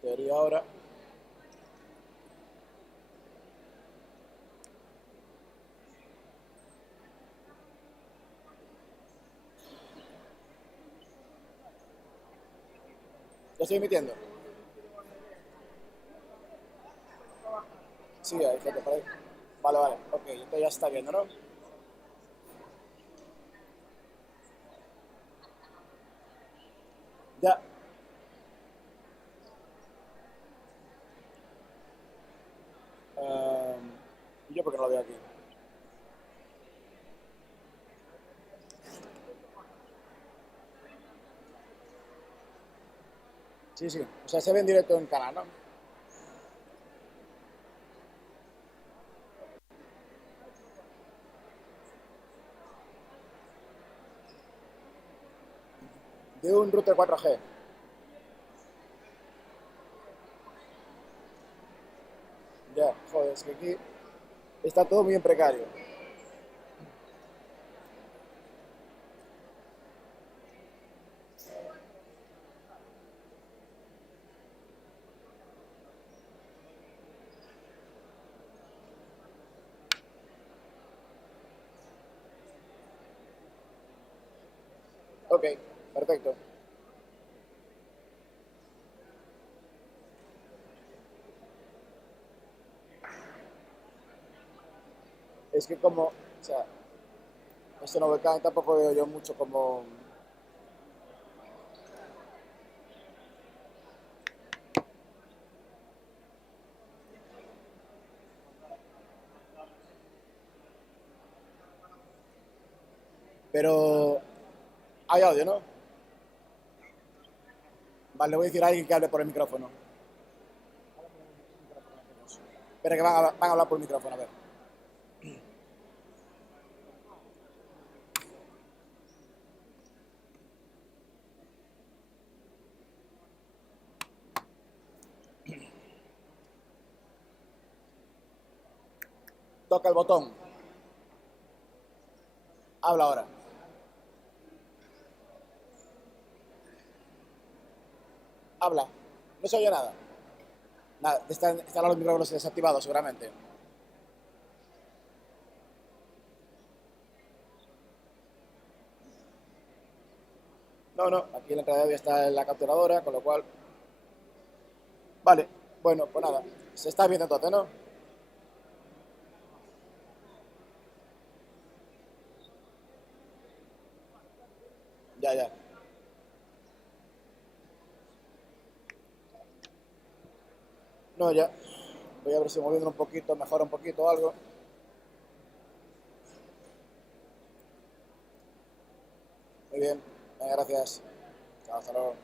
teoría ahora. ¿Ya estoy emitiendo? Sí, hay gente por ahí. Vale, vale. Ok, esto ya se está viendo, ¿no? Ya. ¿Y yo por qué no lo veo aquí? Sí, sí. O sea, se ve en directo en canal, ¿no? De un router 4G. Ya, joder, es que aquí está todo muy en precario. Ok, perfecto. Es que como, o sea, esto no me cae, tampoco veo yo mucho como... Pero hay audio, ¿no? Vale, le voy a decir a alguien que hable por el micrófono. Espera que van a hablar por el micrófono, a ver. Toca el botón. Habla ahora. Habla. No se oye nada. Nada, están los micrófonos desactivados seguramente. No, no, aquí la entrada de audio está en la capturadora, con lo cual... Vale, bueno, pues nada. Se está viendo entonces, ¿no? Ya, ya. No, ya. Voy a ver si moviendo un poquito, mejora un poquito o algo. Muy bien. Venga, gracias. Chao, hasta luego.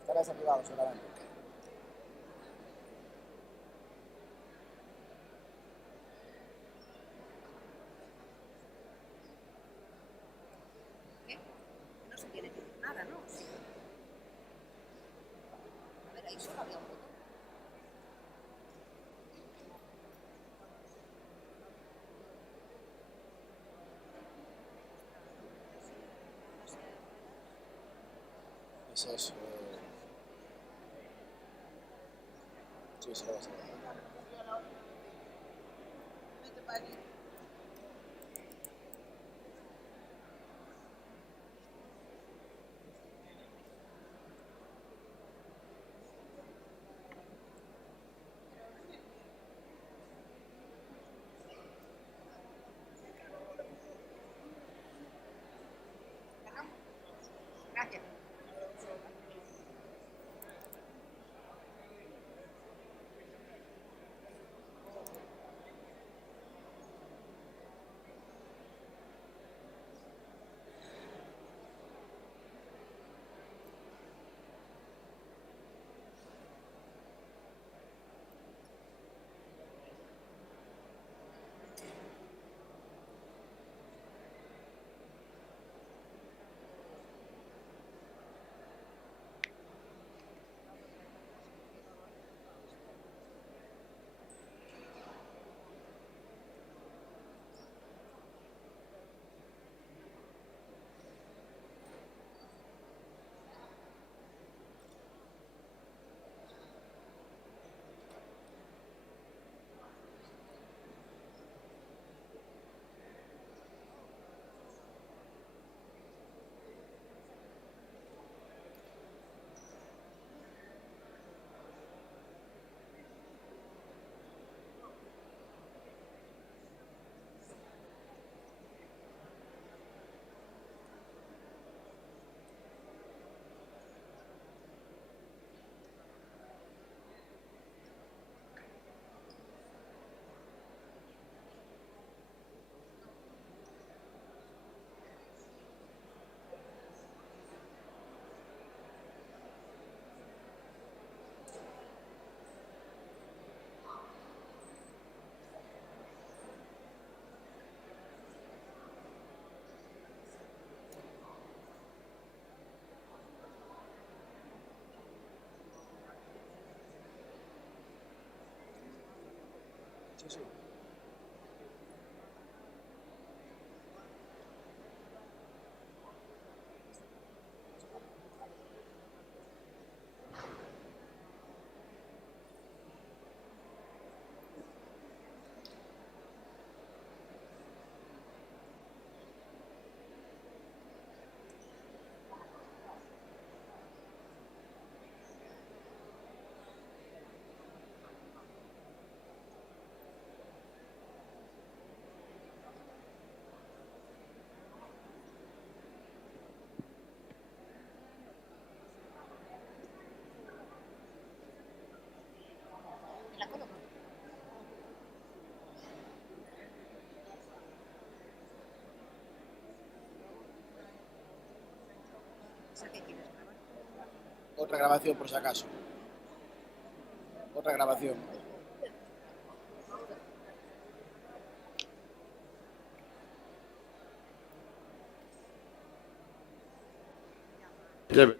Estará desactivado seguramente. ¿Qué? No se tiene. Es eso. Sí, se lo va a hacer. Sí, sí. Otra grabación por si acaso. Otra grabación. Ya ve-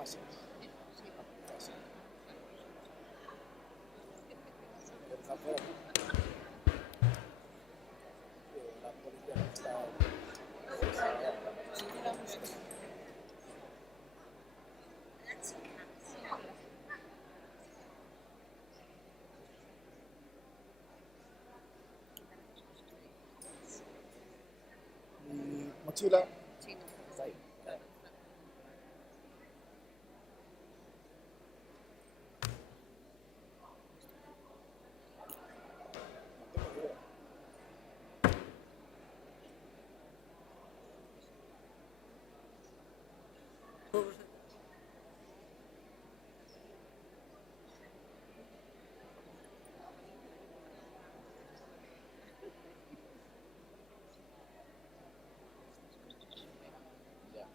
fase. Fase. Está fuera. La policía no está. Mi mochila está ahí. No tengo idea. Ya.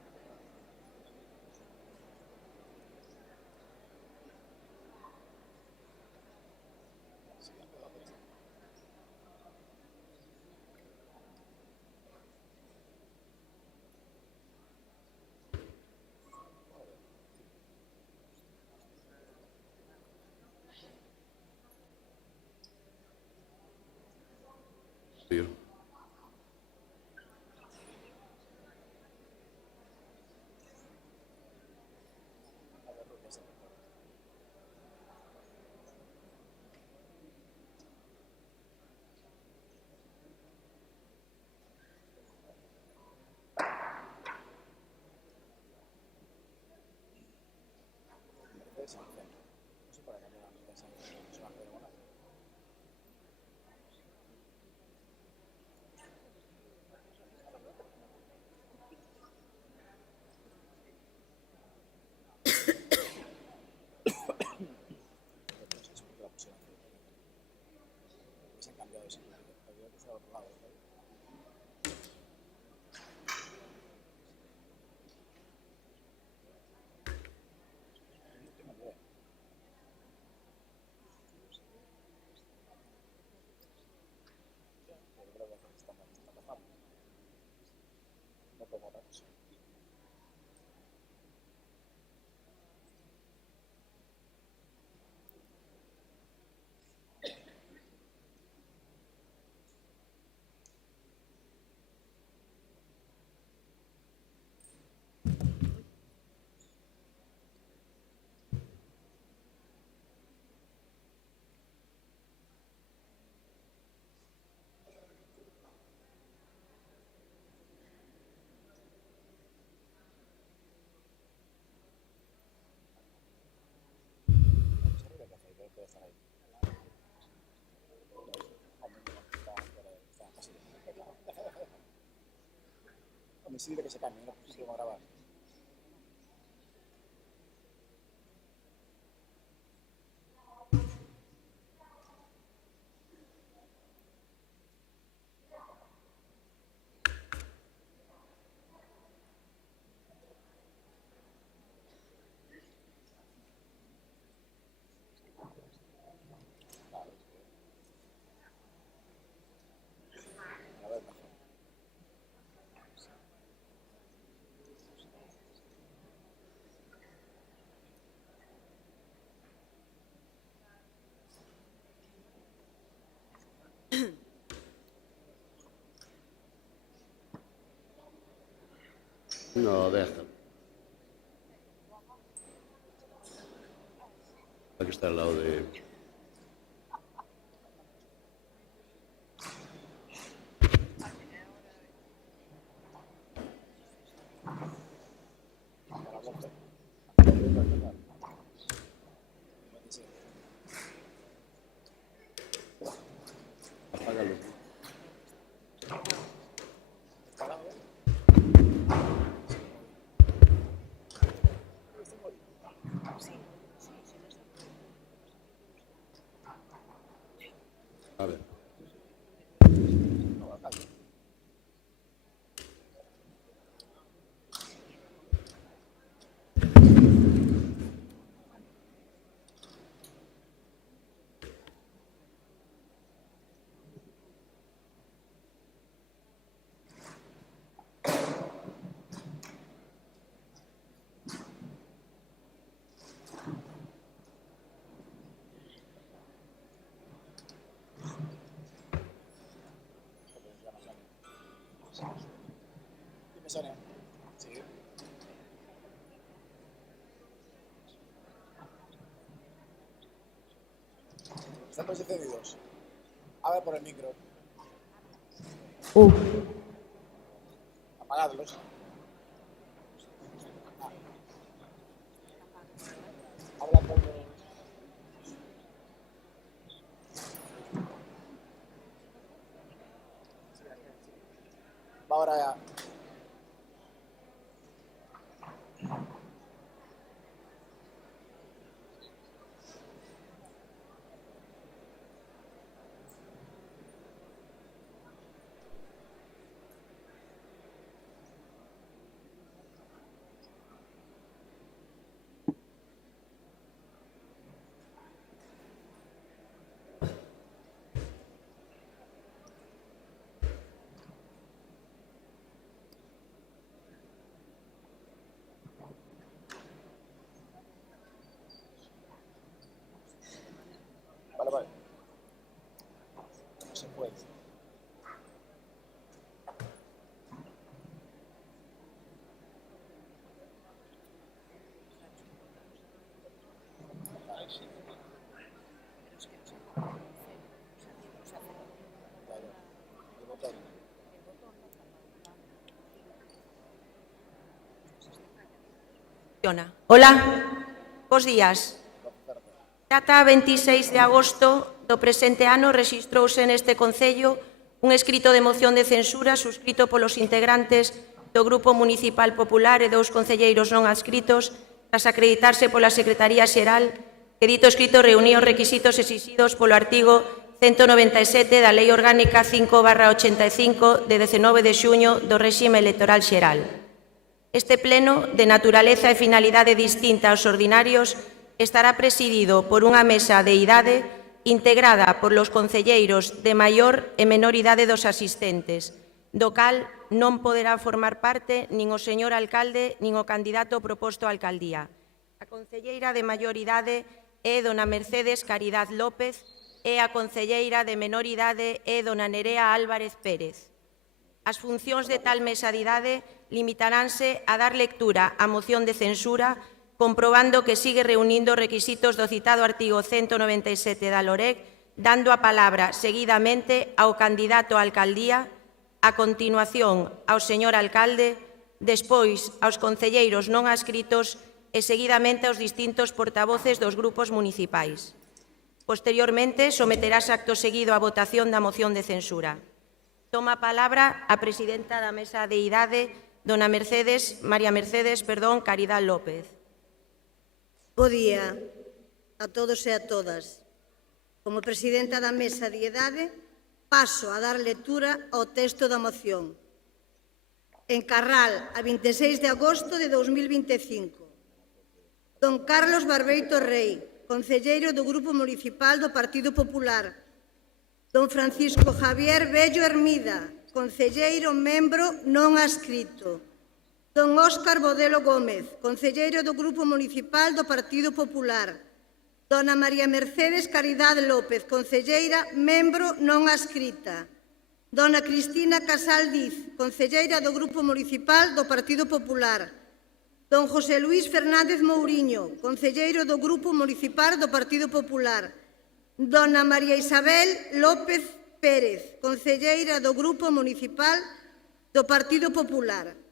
Siguiente dato. Tío. A ver, rubia, sí. Mercedes en el centro. No sé para cambiar a Mercedes en el centro. Es una diagonal. No sé, supongo que la pusieron en el centro. Se han cambiado de sitio. Había que estar a otro lado. ¿No? No tengo ni idea. Pero creo que están bajando. No como otra cosa. Vamos a ver qué hace. Puede estar ahí. Hombre, mira, está casi de Hombre, sí, dile que se cambie. No puedo grabar. Claro, es que a ver mejor. No, deja. Aquí está al lado de... Para volver. Volver a empezar. 27. Apágalo. ¿Parado? A ver. No, alcalde. Sonia. Sí. Están todos encendidos. Habla por el micro. Apagadlos. Habla por los... Va ahora ya. Vale. No se puede. Hola, bos días. Data 26 de agosto do presente ano rexistrouse neste Concello un escrito de moción de censura suscrito polos integrantes do Grupo Municipal Popular e dous concelleiros non adscritos tras acreditarse pola Secretaría Xeral que dito escrito reunía os requisitos exixidos polo artigo 197 da Lei Orgánica 5/85 de 19 de xuño do réxime electoral xeral. Este pleno, de naturaleza e finalidade distinta aos ordinarios, estará presidido por unha mesa de idade integrada por los concelleiros de maior e menor idade dos asistentes, do cal non poderá formar parte nin o señor alcalde nin o candidato proposto á alcaldía. A concelleira de maior idade é dona Mercedes Caridad López e a concelleira de menor idade é dona Nerea Álvarez Pérez. As funcións de tal mesa de idade limitaránse a dar lectura á moción de censura comprobando que sigue reunindo requisitos do citado artigo 197 da LOREG, dando a palabra seguidamente ao candidato á alcaldía, a continuación ao señor alcalde, despois aos concelleiros non adscritos e seguidamente aos distintos portavoces dos grupos municipais. Posteriormente, someterás acto seguido á votación da moción de censura. Toma a palabra a presidenta da mesa de idade, dona María Mercedes Caridad López. Bo día a todos e a todas. Como presidenta da mesa de idade, paso a dar lectura ao texto da moción. En Carral, a 26 de agosto de 2025. Don Carlos Barbeito Rei, concelleiro do Grupo Municipal do Partido Popular. Don Francisco Javier Bello Hermida, concelleiro membro non adscrito. Don Óscar Bodelo Gómez, concelleiro do Grupo Municipal do Partido Popular. Dona María Mercedes Caridad López, concelleira membro non adscrita. Dona Cristina Casal Diz, concelleira do Grupo Municipal do Partido Popular. Don José Luís Fernández Mouriño, concelleiro do Grupo Municipal do Partido Popular. Dona María Isabel López Pérez, concelleira do Grupo Municipal do Partido Popular,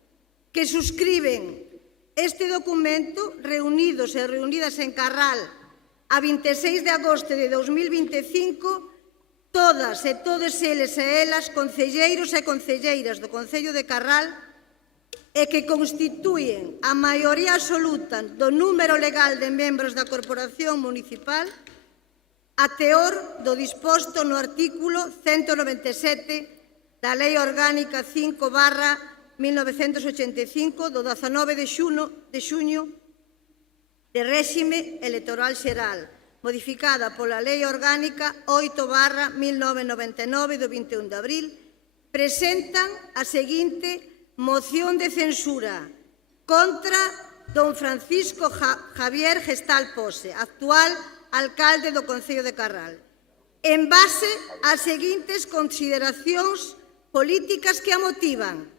que suscriben este documento reunidos e reunidas en Carral a 26 de agosto de 2025 todas e todos eles e elas concelleiros e concelleiras do Concello de Carral e que constituyen a maioría absoluta do número legal de membros da Corporación Municipal a teor do disposto no artículo 197 da Lei Orgánica 5/1985 do 19 de xuño de réxime electoral xeral, modificada pola Lei Orgánica 8/1999 do 21 de abril, presentan a seguinte moción de censura contra don Francisco Javier Gestal Pose, actual alcalde do Concello de Carral, en base ás seguintes consideracións políticas que a motivan.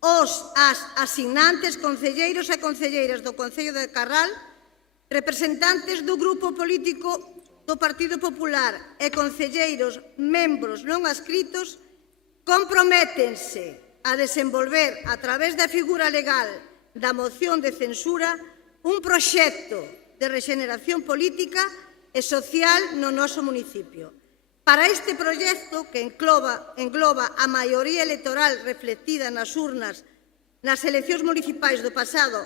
as asignantes concelleiros e concelleiras do Concello de Carral, representantes do Grupo Político do Partido Popular e concelleiros membros non adscritos comprométense a desenvolver a través da figura legal da moción de censura un proxecto de rexeneración política e social no noso municipio. Para este proxecto, que engloba a maioría electoral reflectida nas urnas nas eleccións municipais do pasado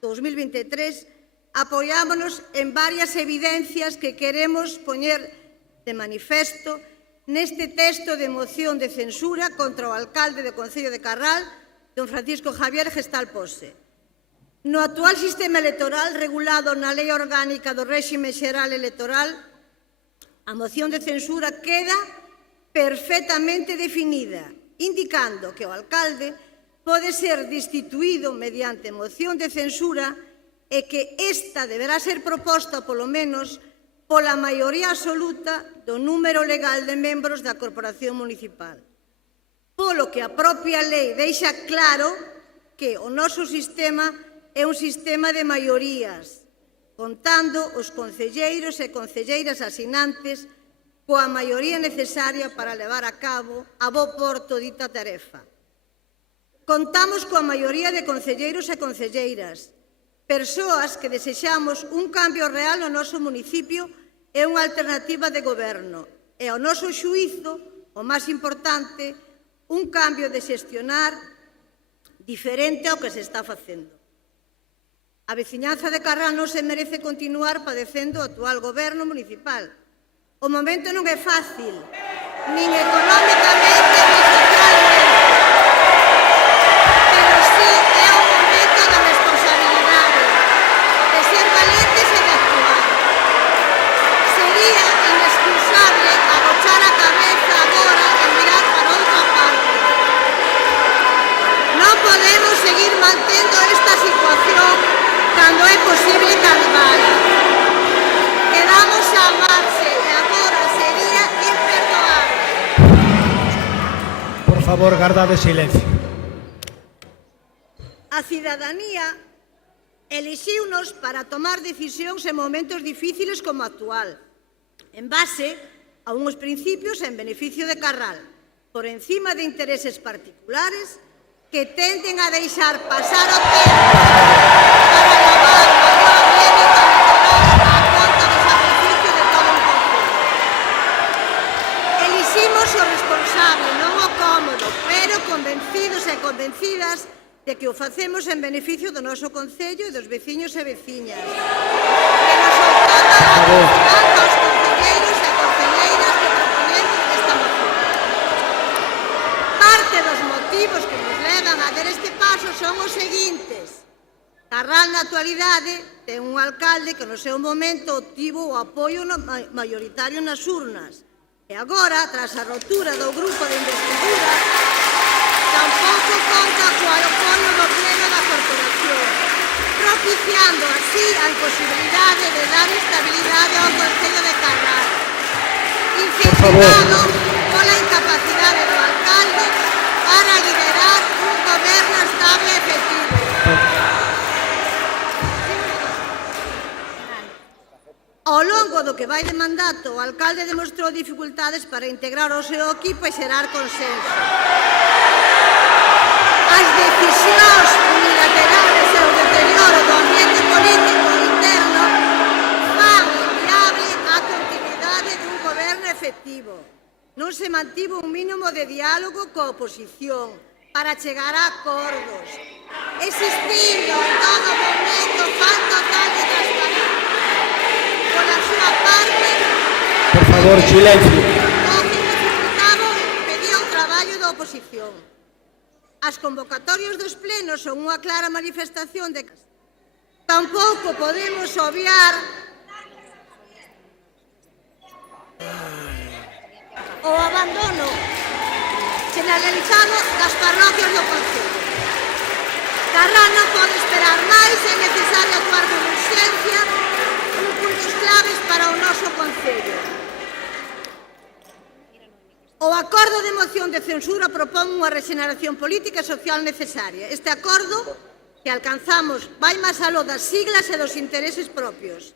2023, apoiámonos en varias evidencias que queremos poñer de manifesto neste texto de moción de censura contra o alcalde do Concello de Carral, don Francisco Javier Gestal Pose. No actual sistema electoral regulado na Lei Orgánica do Réxime Xeral Electoral, a moción de censura queda perfectamente definida, indicando que o alcalde pode ser destituído mediante moción de censura e que esta deberá ser proposta, polo menos, pola maioría absoluta do número legal de membros da Corporación Municipal. Polo que a propia lei deixa claro que o noso sistema é un sistema de maiorías, contando os concelleiros e concelleiras asinantes coa maioría necesaria para levar a cabo a bo porto dita tarefa. Contamos coa maioría de concelleiros e concelleiras, persoas que desexamos un cambio real no noso municipio e unha alternativa de goberno. E ao noso xuízo, o máis importante, un cambio de xestionar diferente ao que se está facendo. A veciñanza de Carral non se merece continuar padecendo o actual goberno municipal. O momento non é fácil, nin económicamente, nin socialmente. Pero sí é o momento da responsabilidade, de ser valentes e de actuar. Sería inexcusable agochar a cabeza agora e mirar para outra parte. Non podemos seguir mantendo esta situación cando é posible calmala. Quedamos a amarse e agora sería imperdoable. Por favor, gardade silencio. A cidadanía elixiunos para tomar decisións en momentos difíciles como o actual, en base a uns principios en beneficio de Carral, por encima de intereses particulares que tenden a deixar pasar o tempo para lavar maior rédito electoral á conta do sacrificio de todo un concello. Eliximos o responsable, non o cómodo, pero convencidos e convencidas de que o facemos en beneficio do noso concello e dos veciños e veciñas. Que nos outorga a confianza aos concelleiros e concelleiras que proponemos esta moción. Parte dos motivos que nos levan a dar este paso son os seguintes. Carral, na actualidade, ten un alcalde que no seu momento obtivo o apoio maioritario nas urnas. E agora, tras a rotura do grupo de investidura, tampouco conta coa apoio do pleno da corporación, propiciando así a imposibilidade de dar estabilidade ao Concello de Carral, incentivado pola incapacidade do alcalde para liderar un goberno estable e efectivo. Ao longo do que vai de mandato, o alcalde demostrou dificultades para integrar o seu equipo e xerar consenso. As decisións unilaterales e o deterioro do ambiente político interno fan inviable a continuidade dun goberno efectivo. Non se mantivo un mínimo de diálogo coa oposición para chegar a acordos, existindo en todo momento falta total de transparencia. Por a súa parte, Por favor, silencio. o que dificultaba pedía o traballo da oposición. As convocatorias dos plenos son unha clara manifestación de que tampouco podemos obviar o abandono generalizado das parroquias do concello. Carral non pode esperar máis, é necesario actuar con urxencia en puntos claves para o noso concello. O acordo de moción de censura propón unha rexeneración política e social necesaria. Este acordo que alcanzamos vai máis aló das siglas e dos intereses propios.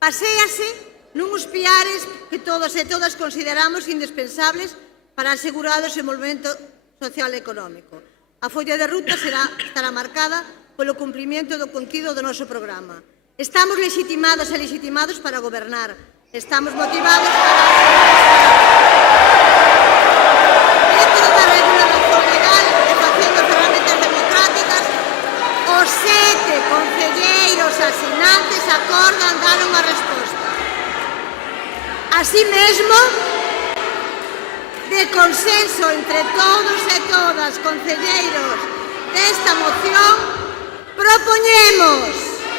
Paséase nuns piares que todos e todas consideramos indispensables para asegurar o desenvolvemento social e económico. A folla de ruta estará marcada polo cumprimento do contido do noso programa. Estamos legitimados e legitimados para gobernar. Estamos motivados para... Dentro da regulación legal e facendo ferramentas democráticas, os 7 concelleiros asinantes acordan dar unha resposta. Así mesmo, de consenso entre todos e todas concelleiros desta moción, propoñemos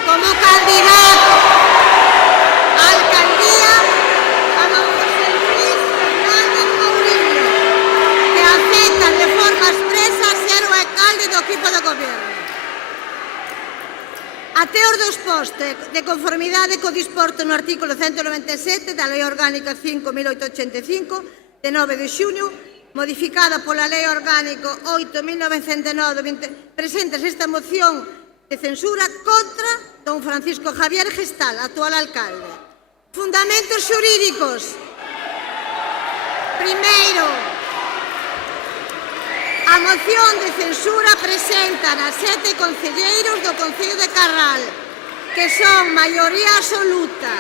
como candidato á alcaldía a don José Luis Fernández Mouriño, que acepta de forma expresa ser o alcalde do equipo do goberno. Até os dos postos, de conformidade co disporto no artículo 197 da Lei Orgánica 5.885, de 9 de xuño, modificada pola Lei Orgánica 8.909, presentes esta moción de censura contra don Francisco Javier Gestal, actual alcalde. Fundamentos xurídicos. Primeiro, a moción de censura presentan a 7 concelleiros do Concello de Carral, que son maioría absoluta.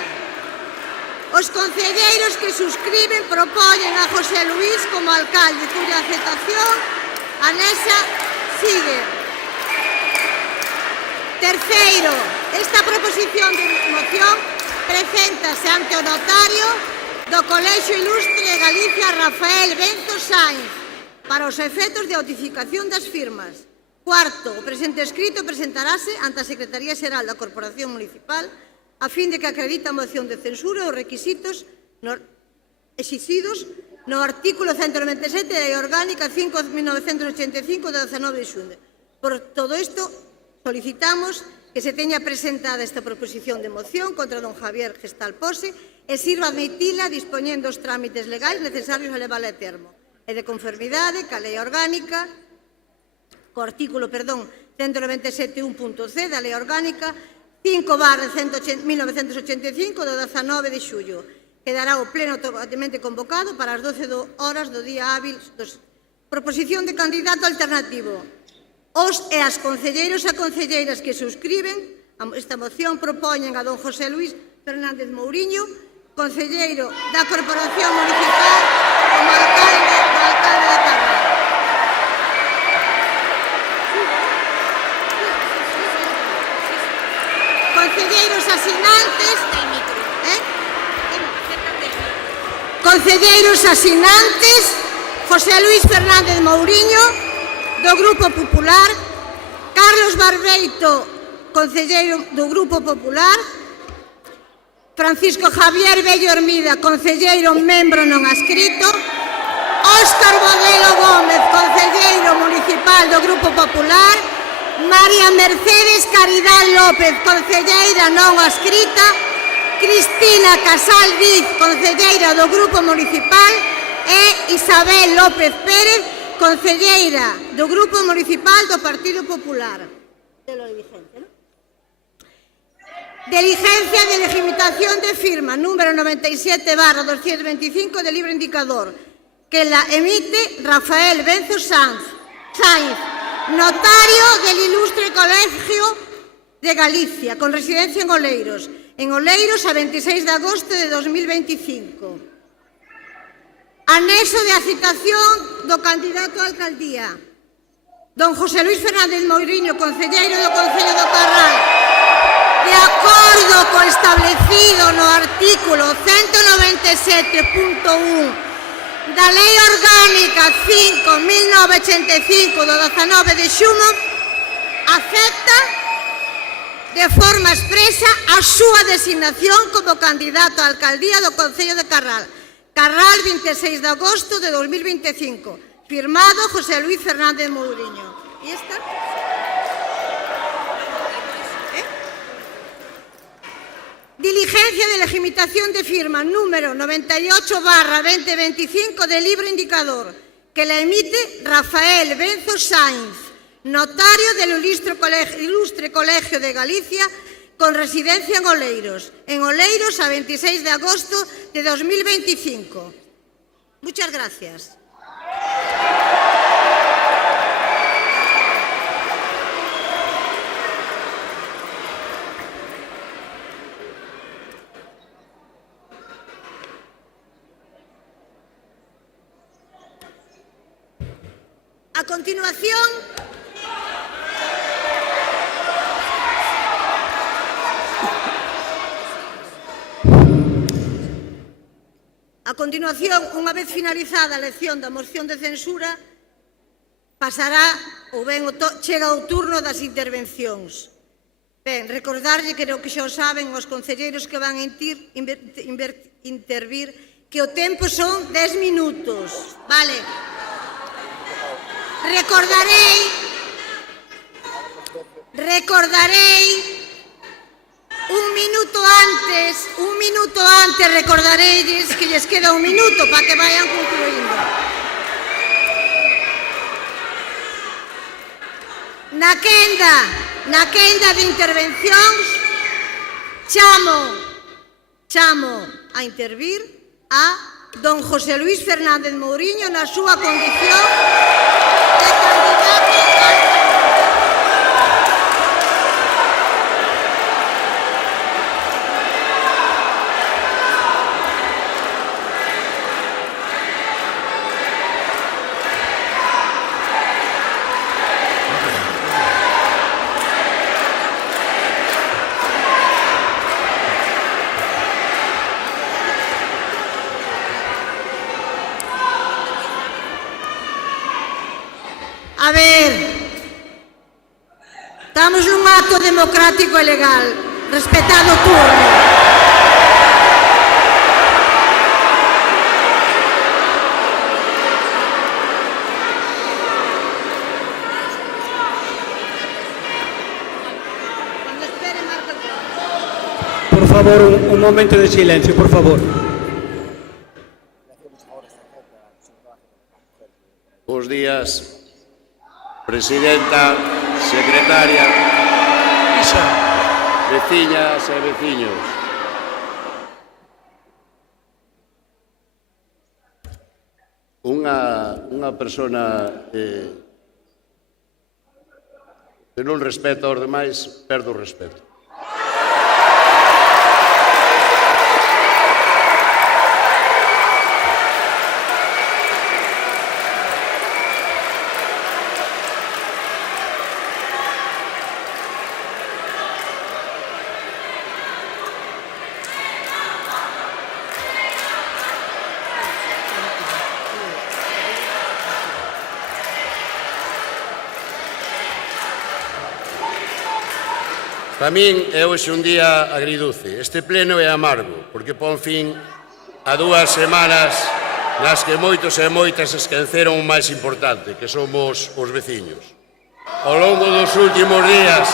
Os concelleiros que suscriben propoñen a José Luis como alcalde, cuya aceptación anexa sigue. Terceiro, esta proposición de moción preséntase ante o notario do Colexio Ilustre de Galicia, Rafael Benzo Sainz, para os efectos de autentificación das firmas. Cuarto, o presente escrito presentarase ante a Secretaría Xeral da Corporación Municipal a fin de que acredite a moción de censura os requisitos exixidos no artículo 197 da Lei Orgánica 5.985 de 19 de xunio. Por todo isto, solicitamos que se teña presentada esta proposición de moción contra don Javier Gestal Pose e sirva admitila dispoñendo os trámites legais necesarios a levarla a termo. E de conformidade ca Lei Orgánica, co artículo, 197.1.c da Lei Orgánica 5/1985 do 19 de xullo. Quedará o pleno automaticamente convocado para as 12 horas do día hábil. Proposición de candidato alternativo. Os e as concelleiros e concelleiras que suscriben esta moción propoñen a don José Luis Fernández Mouriño, concelleiro da Corporación Municipal, como alcalde de Carral. Concelleiros asinantes, concelleiros asinantes, José Luis Fernández Mouriño, do Grupo Popular, Carlos Barbeito, concelleiro do Grupo Popular, Francisco Javier Bello Hermida, concelleiro membro non adscrito, Óscar Bodelo Gómez, concelleiro municipal do Grupo Popular, María Mercedes Caridad López, concelleira non adscrita, Cristina Casal Viz, concelleira do Grupo Municipal, e Isabel López Pérez, concelleira do Grupo Municipal do Partido Popular. Diligencia de legitimación de firma número 97/225 de libro indicador, que la emite Rafael Benzo Sainz, notario del Ilustre Colegio de Galicia, con residencia en Oleiros a 26 de agosto de 2025. Anexo de citación do candidato a alcaldía, don José Luis Fernández Mouriño, concelleiro do Concello do Carral, de acordo co establecido no artículo 197.1 da Lei Orgánica 5.985 do 19 de xuño, acepta de forma expresa a súa designación como candidato á alcaldía do Concello de Carral, 26 de agosto de 2025, firmado José Luis Fernández Mouriño. ¿Y esta? Diligencia de legitimación de firma número 98/2025 del libro indicador, que la emite Rafael Benzo Sainz, notario del Ilustre Colegio de Galicia, con residencia en Oleiros a 26 de agosto de 2025. Muchas gracias. A continuación, unha vez finalizada a elección da moción de censura, pasará, ou ben, chega o turno das intervencións. Ben, recordarlle, creo que xa o saben, os concelleiros que van a intervir, que o tempo son 10 minutos, vale? Recordarei un minuto antes recordareilles que lles queda un minuto para que vayan concluindo. Na quenda de intervencións chamo a intervir a don José Luís Fernández Mouriño na súa condición de candidato a... A ver, estamos nun acto democrático e legal, respetado o turno. Por favor, un momento de silencio, por favor. Bos días, presidenta, secretaria, veciñas e veciños. Unha persona que non respeta aos demais, perde o respeto. Para min é hoxe un día agriduce. Este pleno é amargo, porque pon fin a 2 semanas nas que moitos e moitas esqueceron o máis importante, que somos os veciños. Ao longo dos últimos días,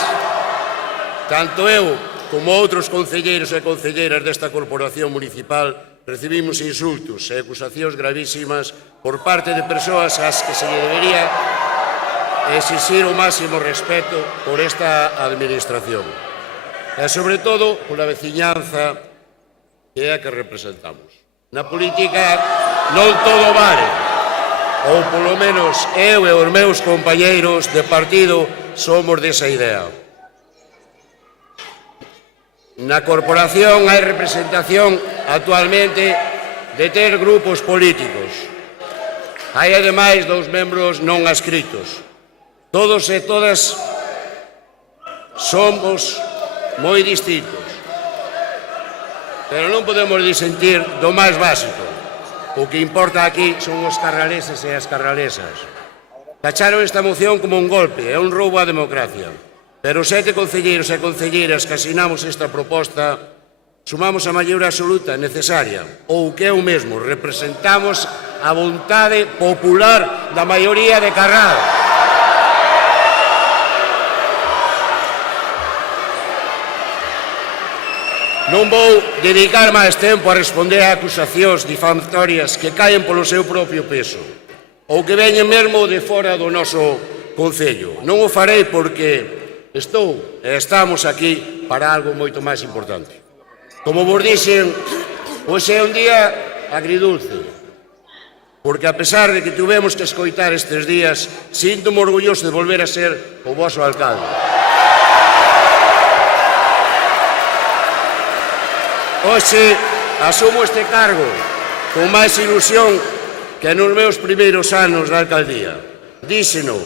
tanto eu como outros concelleiros e concelleiras desta corporación municipal recibimos insultos e acusacións gravísimas por parte de persoas ás que se lle debería exixir o máximo respeto por esta administración e, sobre todo, pola veciñanza que é a que representamos. Na política non todo vale, ou polo menos eu e os meus compañeiros de partido somos desa idea. Na corporación hai representación actualmente de 3 grupos políticos. Hai ademais 2 membros non adscritos. Todos e todas somos moi distintos, pero non podemos disentir do máis básico. O que importa aquí son os carraleses e as carralesas. Tacharon esta moción como un golpe, é un roubo á democracia. Pero 7 concelleiros e concelleiras que asinamos esta proposta sumamos a maioría absoluta necesaria, ou que é o mesmo, representamos a vontade popular da maioría de Carral. Non vou dedicar máis tempo a responder a acusacións difamatorias que caen polo seu propio peso ou que veñen mesmo de fora do noso concello. Non o farei porque estamos aquí para algo moito máis importante. Como vos dixen, hoxe é un día agridulce, porque a pesar de que tuvemos que escoitar estes días, síntome orgulloso de volver a ser o voso alcalde. Hoxe asumo este cargo con máis ilusión que nos meus primeiros anos na alcaldía. Díxeno,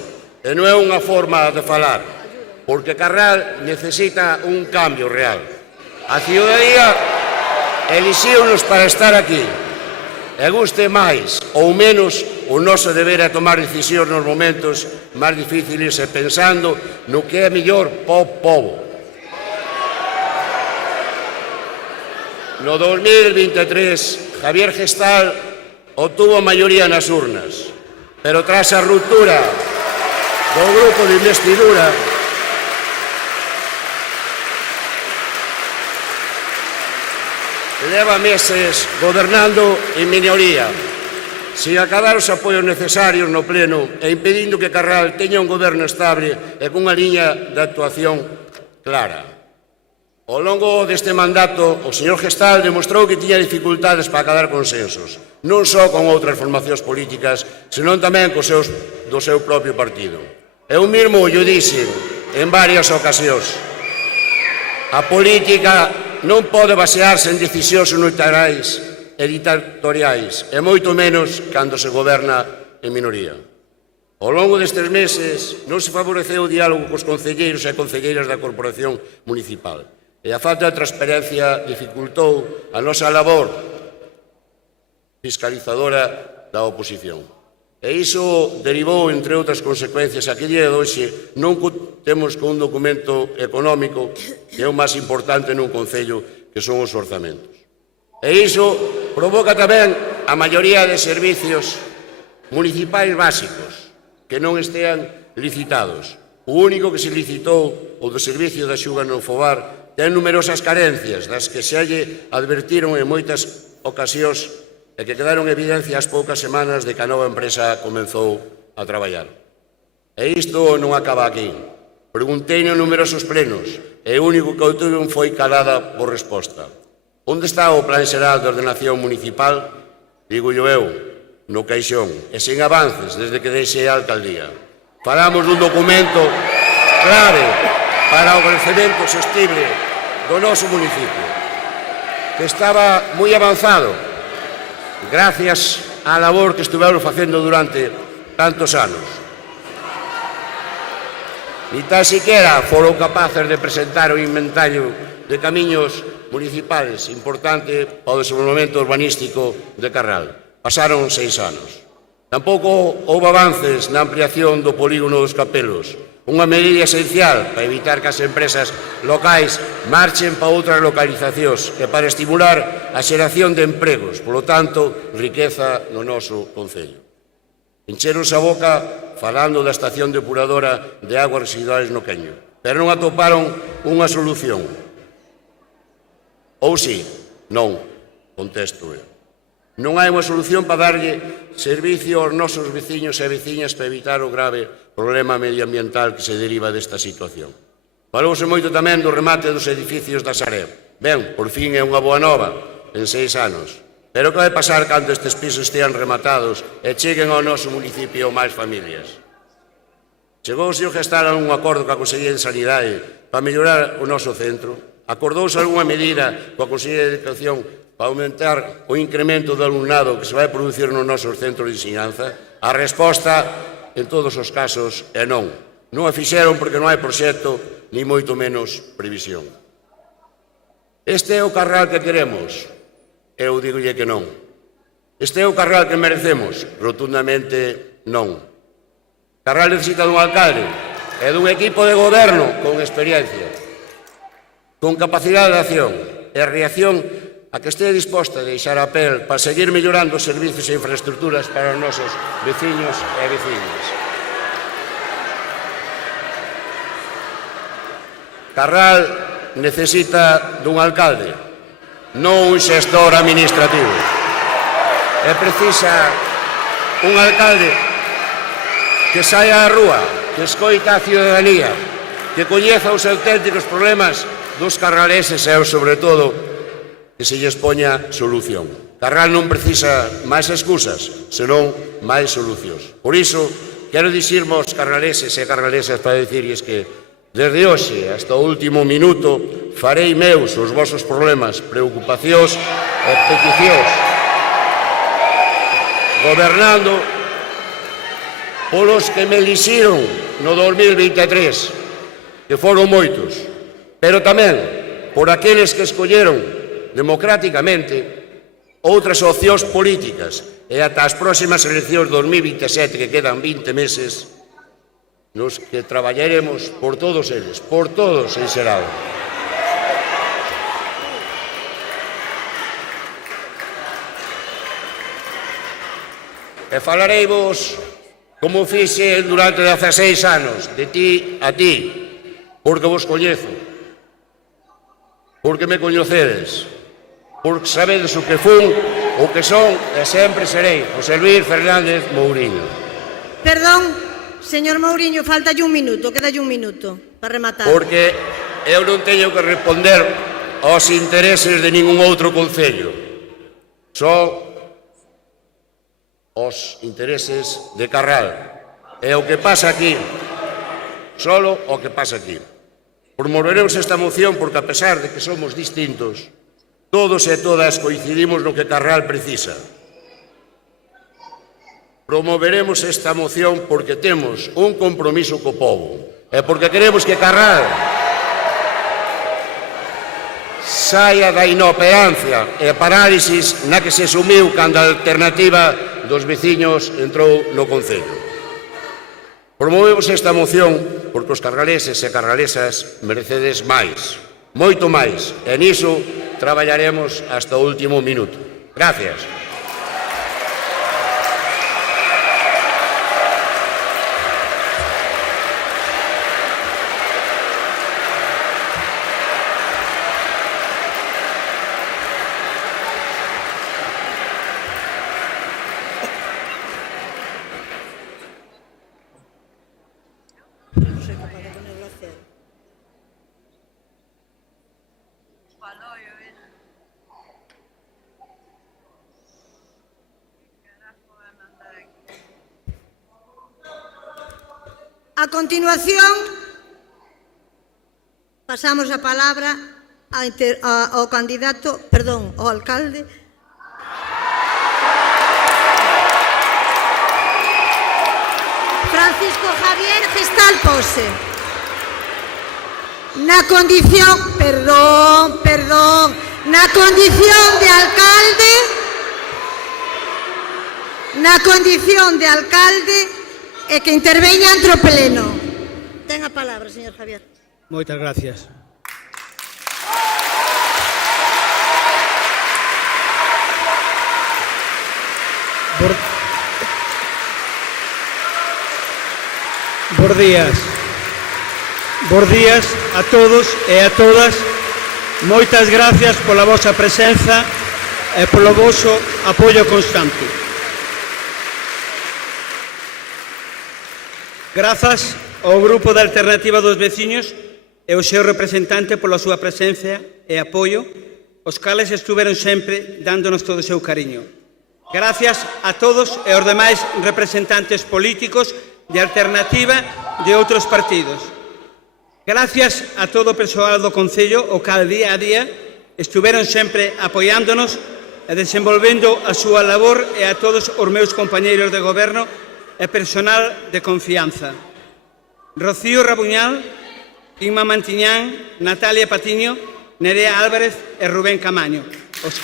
e non é unha forma de falar, porque Carral necesita un cambio real. A ciudadanía elixiu-nos para estar aquí, e guste máis ou menos, o noso deber é tomar decisións nos momentos máis difíciles e pensando no que é mellor para o pobo. No 2023, Javier Gestal obtuvo maioría nas urnas, pero tras a ruptura do grupo de investidura, leva meses gobernando en minoría, sin acadar os apoios necesarios no pleno e impedindo que Carral teña un goberno estable e cunha liña de actuación clara. Ao longo deste mandato, o señor Gestal demostrou que tiña dificultades para acadar consensos, non só con outras formacións políticas, senón tamén do seu propio partido. Eu mesmo o dixen en varias ocasións. A política non pode basearse en decisións unilaterais e dictatoriais, e moito menos cando se goberna en minoría. Ao longo destes meses non se favoreceu o diálogo cos concelleiros e concelleiras da Corporación Municipal, e a falta de transparencia dificultou a nosa labor fiscalizadora da oposición. E iso derivou, entre outras consecuencias, a que día de hoxe non temos con un documento económico que é o máis importante nun concello, que son os orzamentos. E iso provoca tamén a maioría de servicios municipais básicos que non estean licitados. O único que se licitou, o do servicio de axuda no fogar, ten numerosas carencias das que se lle advertiron en moitas ocasións e que quedaron en evidencia as poucas semanas de que a nova empresa comenzou a traballar. E isto non acaba aquí. Preguntei en numerosos plenos e o único que obtuve foi calada por resposta. Onde está o Plan Xeral de Ordenación Municipal? Digo eu, no caixón, e sen avances desde que deixei a alcaldía. Falamos dun documento clave para o crecemento sostible do noso municipio, que estaba moi avanzado, gracias á labor que estuvemos facendo durante tantos anos. Ni tan siquiera foron capaces de presentar o inventario de camiños municipales importante para o desenvolvemento urbanístico de Carral. Pasaron 6 anos. Tampouco houve avances na ampliación do polígono dos Capelos, unha medida esencial para evitar que as empresas locais marchen para outras localizacións e para estimular a xeración de empregos, polo tanto, riqueza no noso concello. Encheronse a boca falando da estación depuradora de aguas residuais no Queño, pero non atoparon unha solución. Ou si, non, contesto eu. Non hai unha solución para darlle servicio aos nosos veciños e veciñas para evitar o grave problema medioambiental que se deriva desta situación. Falouse moito tamén do remate dos edificios da Sareb. Ben, por fin é unha boa nova, en 6 anos. Pero que vai pasar cando estes pisos estean rematados e cheguen ao noso municipio máis familias? Chegou o señor Gestal a un acordo coa Consellería de Sanidade para mellorar o noso centro? Acordouse algunha medida coa Consellería de Educación para aumentar o incremento do alumnado que se vai producir nos nosos centros de ensinanza? A resposta, en todos os casos, é non. Non a fixeron porque non hai proxecto, ni moito menos previsión. Este é o Carral que queremos? Eu digolle que non. Este é o Carral que merecemos? Rotundamente non. Carral necesita dun alcalde e dun equipo de goberno con experiencia, con capacidade de acción e reacción a que estea disposta a deixar a pel para seguir mellorando os servicios e infraestructuras para os nosos veciños e veciñas. Carral necesita dun alcalde non un xestor administrativo. É precisa un alcalde que saia á rúa, que escoita a ciudadanía, que coñeza os auténticos problemas dos carraleses e, sobre todo, que se lles poña solución. Carral non precisa máis excusas, senón máis solucións. Por iso, quero dicirmos carraleses e carralesas para dicirles que desde hoxe hasta o último minuto farei meus os vosos problemas, preocupacións e peticións, gobernando polos que me elixiron no 2023, que foron moitos, pero tamén por aqueles que escolleron democráticamente outras opcións políticas e ata as próximas eleccións 2027, que quedan 20 meses, nos que traballaremos por todos eles, por todos en xeral. E falareivos como fixe durante 16 anos, de ti a ti, porque vos coñezo, porque me coñecedes, porque sabedes o que fun, o que son e sempre serei José Luis Fernández Mouriño. Perdón, señor Mouriño, faltalle un minuto, quedalle un minuto para rematar. Porque eu non teño que responder aos intereses de ningún outro concello, só os intereses de Carral. E o que pasa aquí, solo o que pasa aquí. Promoveremos esta moción porque, a pesar de que somos distintos, todos e todas coincidimos no que Carral precisa. Promoveremos esta moción porque temos un compromiso co povo e porque queremos que Carral saia da inoperancia e parálisis na que se sumiu cando a alternativa dos veciños entrou no concello. Promovemos esta moción porque os carraleses e carralesas merecedes máis, moito máis, e niso traballaremos hasta o último minuto. Gracias. A continuación, pasamos a palabra ao candidato, perdón, ao alcalde. Francisco Javier Gestal Pose. Na condición, na condición de alcalde, e que interveña entre o pleno. Ten a palabra, señor Javier. Moitas gracias. Bos días. Bos días a todos e a todas. Moitas gracias pola vosa presenza e polo voso apoio constante. Grazas ao Grupo da Alternativa dos Veciños e ao seu representante pola súa presencia e apoio, os cales estuveron sempre dándonos todo o seu cariño. Gracias a todos e aos demais representantes políticos de Alternativa de outros partidos. Gracias a todo o persoal do Concello, o cal día a día estuveron sempre apoiándonos e desenvolvendo a súa labor, e a todos os meus compañeiros de goberno e personal de confianza. Rocío Rabuñal, Inma Mantiñán, Natalia Patiño, Nerea Álvarez e Rubén Camaño, os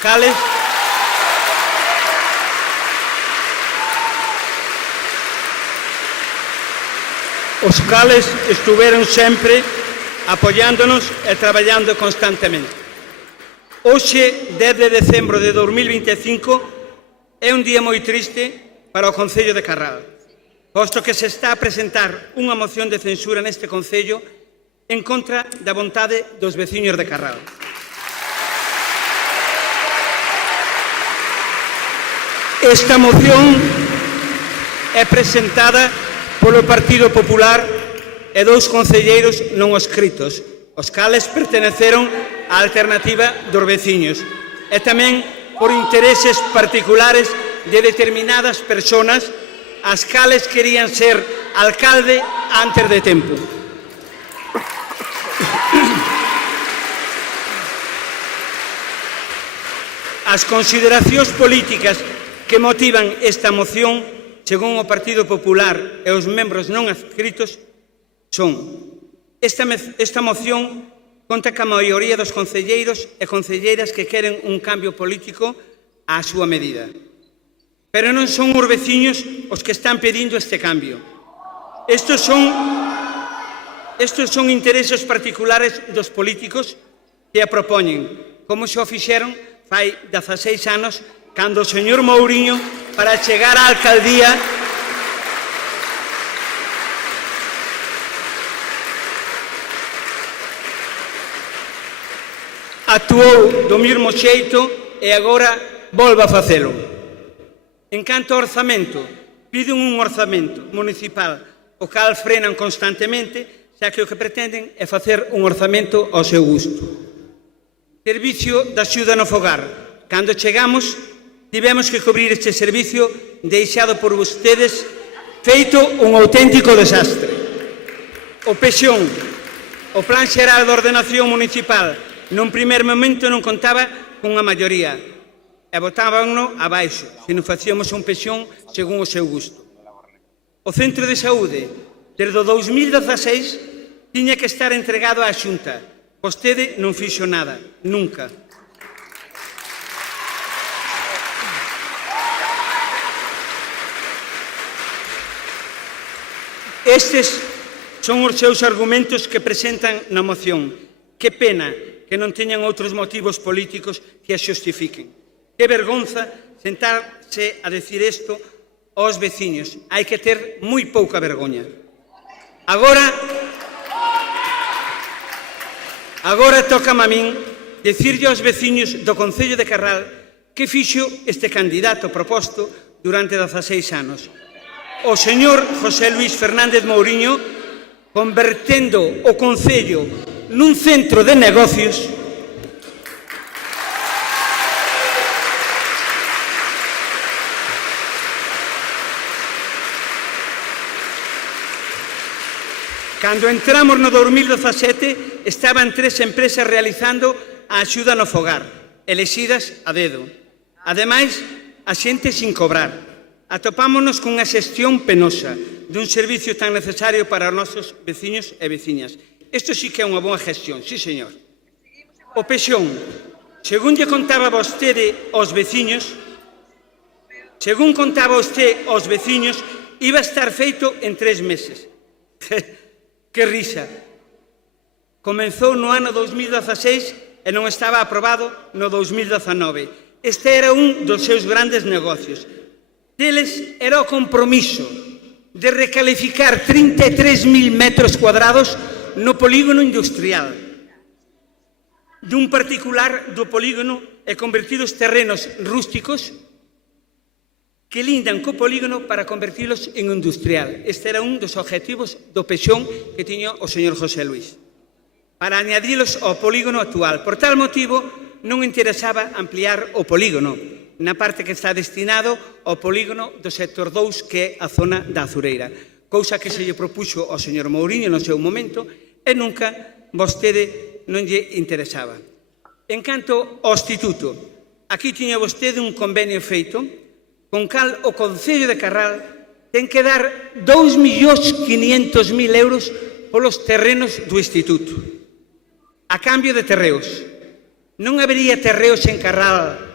cales estuveron sempre apoiándonos e traballando constantemente. Hoxe, 10 de decembro de 2025, é un día moi triste para o Concello de Carral, posto que se está a presentar unha moción de censura neste Concello en contra da vontade dos veciños de Carral. Esta moción é presentada polo Partido Popular e dous concelleiros non inscritos, os cales perteneceron á alternativa dos veciños, e tamén por intereses particulares de determinadas persoas as cales querían ser alcalde antes de tempo. As consideracións políticas que motivan esta moción, según o Partido Popular e os membros non adscritos, son: esta moción conta ca maioría dos concelleiros e concelleiras que queren un cambio político á súa medida. Pero non son os veciños os que están pedindo este cambio. Estos son intereses particulares dos políticos que a propoñen, como xa o fixeron fai 16 anos, cando o señor Mouriño, para chegar á alcaldía, actuou do mesmo xeito e agora volve a facelo. En canto ao orzamento, piden un orzamento municipal, o cal frenan constantemente, xa que o que pretenden é facer un orzamento ao seu gusto. Servicio da axuda no fogar. Cando chegamos, tivemos que cubrir este servicio deixado por vostedes feito un auténtico desastre. O PEXON, o Plan Xeral de Ordenación Municipal, nun primer momento non contaba cunha maioría e votábanno abaixo, se non facíamos un PEXON según o seu gusto. O Centro de Saúde, desde o 2016, tiña que estar entregado á Xunta. Vostede non fixo nada, nunca. Estes son os seus argumentos que presentan na moción. Que pena que non teñan outros motivos políticos que a xustifiquen. Que vergonza sentarse a decir isto aos veciños. Hai que ter moi pouca vergoña. Agora tócame a min dicirlle aos veciños do Concello de Carral que fixo este candidato proposto durante 16 anos. O señor José Luis Fernández Mouriño, convertendo o Concello nun centro de negocios, cando entramos no 2017, estaban 3 empresas realizando a axuda no fogar, elexidas a dedo. Ademais, a xente sin cobrar. Atopámonos cunha xestión penosa dun servicio tan necesario para os nosos veciños e veciñas. Isto sí que é unha boa gestión, sí, señor. O PEXON, según lle contaba vostede aos veciños, iba a estar feito en 3 meses. Que risa. Comenzou no ano 2016 e non estaba aprobado no 2019. Este era un dos seus grandes negocios. Deles era o compromiso de recalificar 33.000 metros cuadrados no polígono industrial dun particular do polígono e convertir os terrenos rústicos que lindan co polígono para convertilos en industrial. Este era un dos objetivos do PEXON que tiña o señor José Luis, para añadilos ao polígono actual. Por tal motivo, non interesaba ampliar o polígono na parte que está destinado ao polígono do sector 2, que é a zona da Azureira, cousa que se lle propuxo ao señor Mouriño no seu momento e nunca vostede non lle interesaba. En canto ao instituto, aquí tiña vostede un convenio feito con cal o Concello de Carral ten que dar 2.500.000 euros polos terrenos do instituto, a cambio de terreos. Non habería terreos en Carral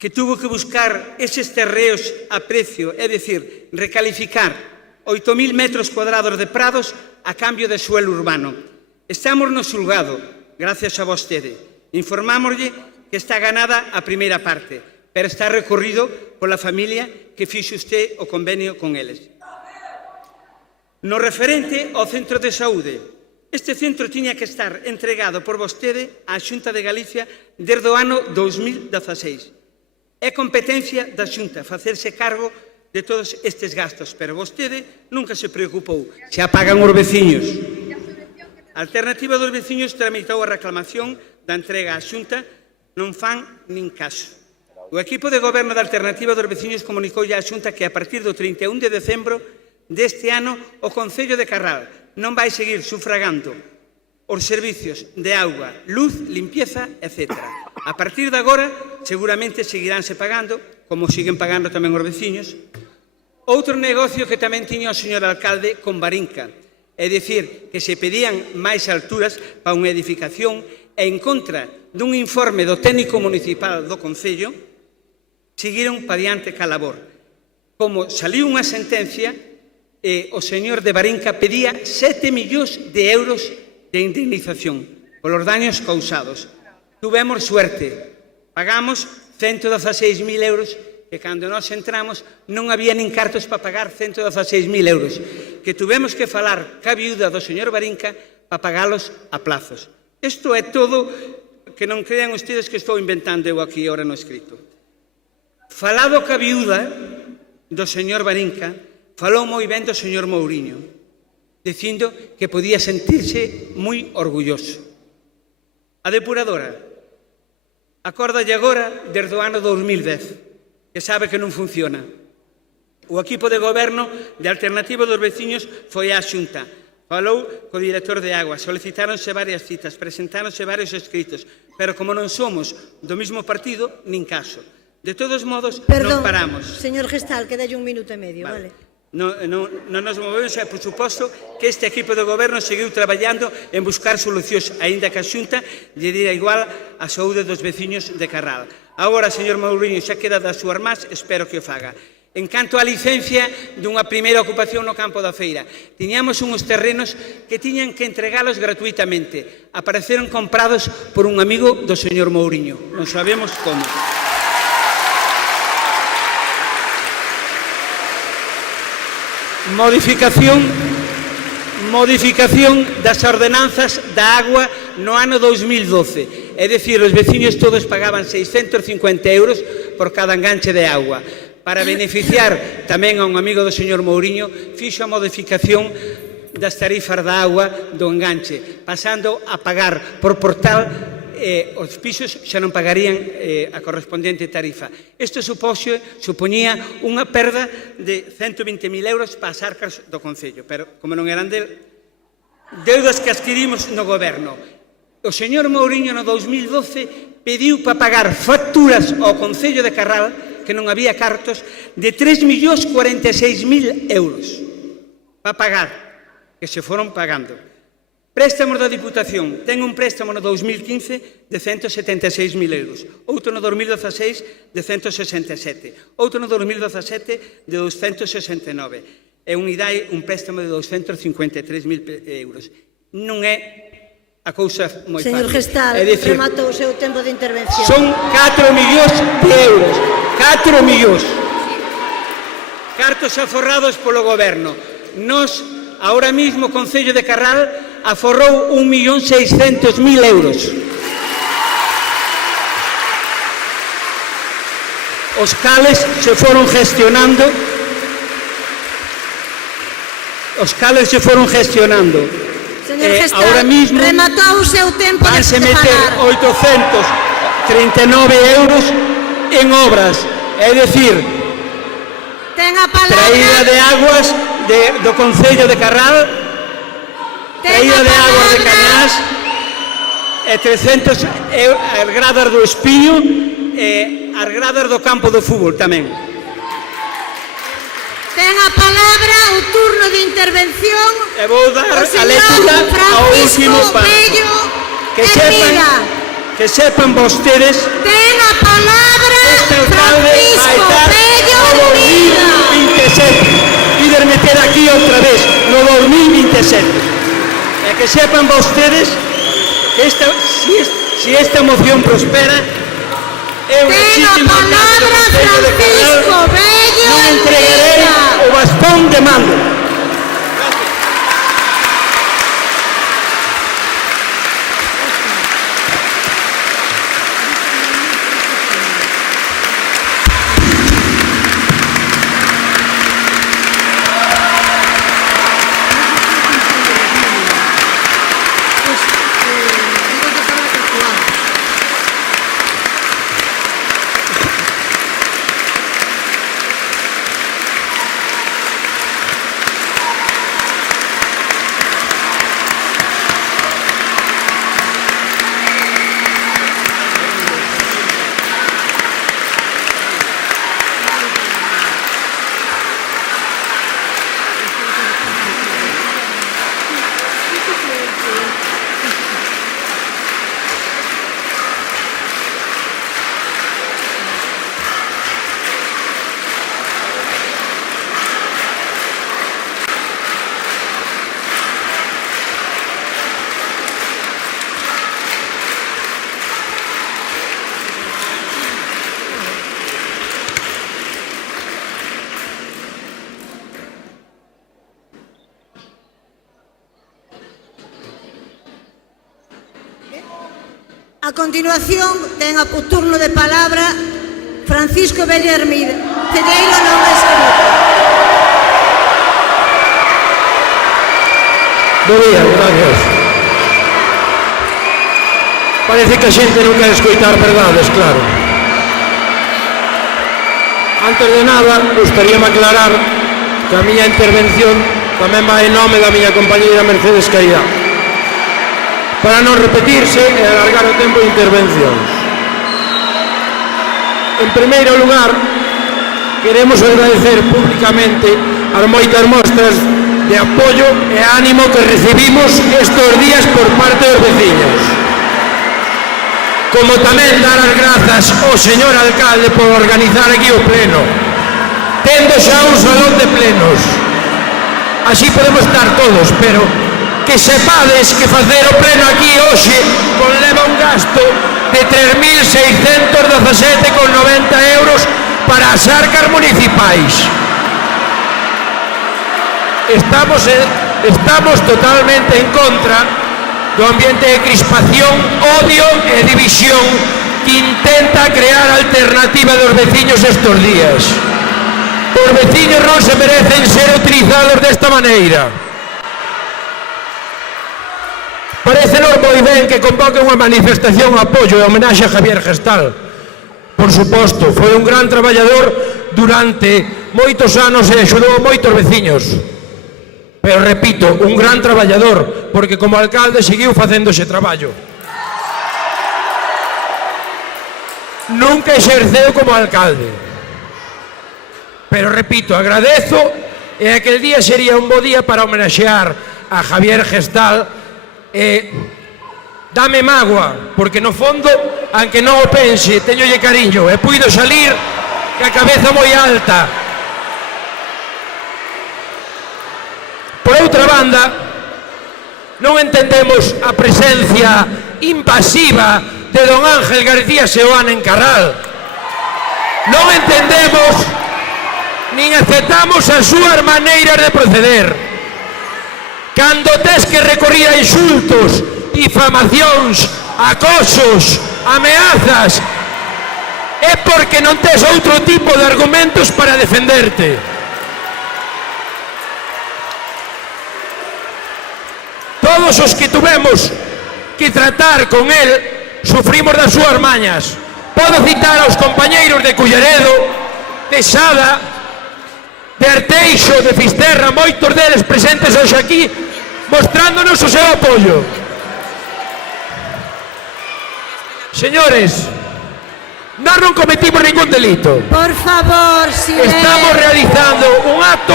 que tuvo que buscar eses terreos a precio, é dicir, recalificar 8.000 metros cuadrados de prados a cambio de suelo urbano. Estamos no xulgado, gracias a vostede. Informámoslle que está ganada a primeira parte, pero está recorrido pola familia que fixo usted o convenio con eles. No referente ao centro de saúde, este centro tiña que estar entregado por vostede á Xunta de Galicia desde o ano 2016. É competencia da Xunta facerse cargo de todos estes gastos, pero vostede nunca se preocupou. Xa pagan os veciños. A Alternativa dos Veciños tramitou a reclamación da entrega á Xunta, non fan nin caso. O equipo de goberno da Alternativa dos Veciños comunicoulle á Xunta que a partir do 31 de decembro deste ano o Concello de Carral non vai seguir sufragando os servicios de auga, luz, limpieza, etc. A partir de agora, seguramente seguiránse pagando, como siguen pagando tamén os veciños. Outro negocio que tamén tiña o señor alcalde con Barinca, é dicir, que se pedían máis alturas para unha edificación e en contra dun informe do técnico municipal do Concello, seguiron pa diante ca labor. Como saliu unha sentencia, o señor de Barinca pedía 7 millóns de euros de indemnización polos daños causados. Tuvemos suerte, pagamos 116.000 euros, que cando nós entramos non había nin cartos para pagar 116.000 euros, que tuvemos que falar ca viúda do señor Barinca para pagalos a plazos. Isto é todo, que non crean ustedes que estou inventando eu aquí ahora no escrito. Falado ca viúda do señor Barinca, falou moi ben do señor Mouriño, dicindo que podía sentirse moi orgulloso. A depuradora, acórdalle agora desde o ano 2010, que sabe que non funciona. O equipo de goberno de Alternativa dos Veciños foi á Xunta, falou co director de agua, solicitáronse varias citas, presentáronse varios escritos, pero como non somos do mesmo partido, nin caso. De todos modos, non paramos. Señor Gestal, quedalle un minuto e medio, vale? Non nos movemos, e, por suposto, que este equipo de goberno seguiu traballando en buscar solucións, aínda que a Xunta lle dira igual a saúde dos veciños de Carral. Agora, señor Mouriño, xa queda das súas más, espero que o faga. En canto á licencia dunha primeira ocupación no campo da feira, tiñamos uns terrenos que tiñan que entregalos gratuitamente. Apareceron comprados por un amigo do señor Mouriño. Non sabemos como. Modificación das ordenanzas da agua no ano 2012. É dicir, os veciños todos pagaban 650 euros por cada enganche de agua. Para beneficiar tamén a un amigo do señor Mouriño, fixo a modificación das tarifas da agua do enganche, pasando a pagar por portal os pisos xa non pagarían a correspondente tarifa. Isto supoñía unha perda de 120.000 euros para as arcas do Concello, pero como non eran deudas que adquirimos no goberno. O señor Mouriño no 2012 pediu para pagar facturas ao Concello de Carral, que non había cartos, de 3.046.000 euros para pagar, que se foron pagando. Préstamos da Diputación. Ten un préstamo no 2015 de 176.000 euros. Outro no 2016 de 167. Outro no 2017 de 269. E unidade un préstamo de 253.000 euros. Non é a cousa moi fácil. Señor Gestal, rematou o seu tempo de intervención. Son 4 millóns de euros. 4 millóns. Cartos aforrados polo goberno. Nos, ahora mismo, o Concello de Carral aforrou 1.600.000 euros. Os cales se foron gestionando. Señor Gestal, ahora mismo rematou o seu tempo de vanse meter 839 euros en obras. É dicir, ten a palabra, traída de aguas do Concello de Carral, traída de aguas de Cañás, e 300 as gradas do Espiño e as gradas do campo do fútbol tamén. ten a palabra o turno de intervención E vou dar o a señor lectura ao Francisco último paso. Bello Que sepan vostedes ten a palabra este alcalde vai Francisco estar Bello no Hermida. 2027. Piden meter aquí outra vez no 2027. E que sepan vostedes que si esta moción prospera, eu Ten a legítimo alcalde do palabra Concello de Francisco Carral Bello non entregarei Hermida. o bastón de mando. A continuación, ten o turno de palabra Francisco Vella Hermida, Cedeiro non escrito. Bo día, gracias. Parece que a xente non quer escoitar verdades, claro. Antes de nada, gustaríame aclarar que a miña intervención tamén vai en nome da miña compañeira Mercedes Caída, para non repetirse e alargar o tempo de intervencións. En primeiro lugar, queremos agradecer públicamente as moitas mostras de apoio e ánimo que recibimos estes días por parte dos veciños. Como tamén dar as grazas ao señor alcalde por organizar aquí o pleno, tendo xa un salón de plenos. Así podemos estar todos, pero que sepades que facer o pleno aquí hoxe conleva un gasto de 3.617,90 euros para as arcas municipais. Estamos totalmente en contra do ambiente de crispación, odio e división que intenta crear a alternativa dos veciños estes días. Os veciños non se merecen ser utilizados desta maneira. Parécenos moi ben que convoque unha manifestación a apoio e homenaxe a Javier Gestal. Por suposto, foi un gran traballador durante moitos anos e axudou a moitos veciños. Pero repito, un gran traballador, porque como alcalde seguiu facendo ese traballo. Nunca exerceu como alcalde. Pero repito, agradezo e aquel día sería un bo día para homenaxear a Javier Gestal e dame mágoa, porque no fondo, aunque non o pense, teñolle cariño e puido salir ca cabeza moi alta. Por outra banda, non entendemos a presencia invasiva de don Ángel García Seoane en Carral. Non entendemos nin aceptamos as súas maneiras de proceder. Cando tes que recorrer a insultos, difamacións, acosos, ameazas, é porque non tes outro tipo de argumentos para defenderte. Todos os que tuvemos que tratar con el sufrimos das súas mañas. Podo citar aos compañeiros de Culleredo, de Sada, de Arteixo, de Fisterra, moitos deles presentes hoxe aquí, mostrándonos o seu apoio. Señores, nós non cometimos ningún delito. Por favor, silencio. Estamos realizando un acto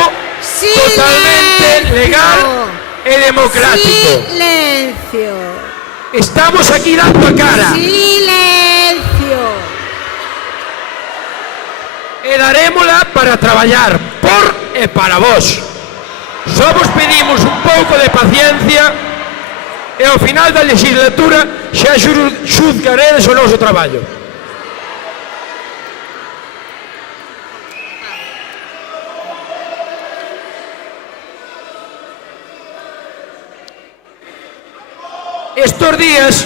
totalmente legal e democrático. Silencio. Estamos aquí dando a cara. Silencio. E darémola para traballar por e para vos. Só vos pedimos un pouco de paciencia e ao final da legislatura xa xuzgaredes o noso traballo. Estos días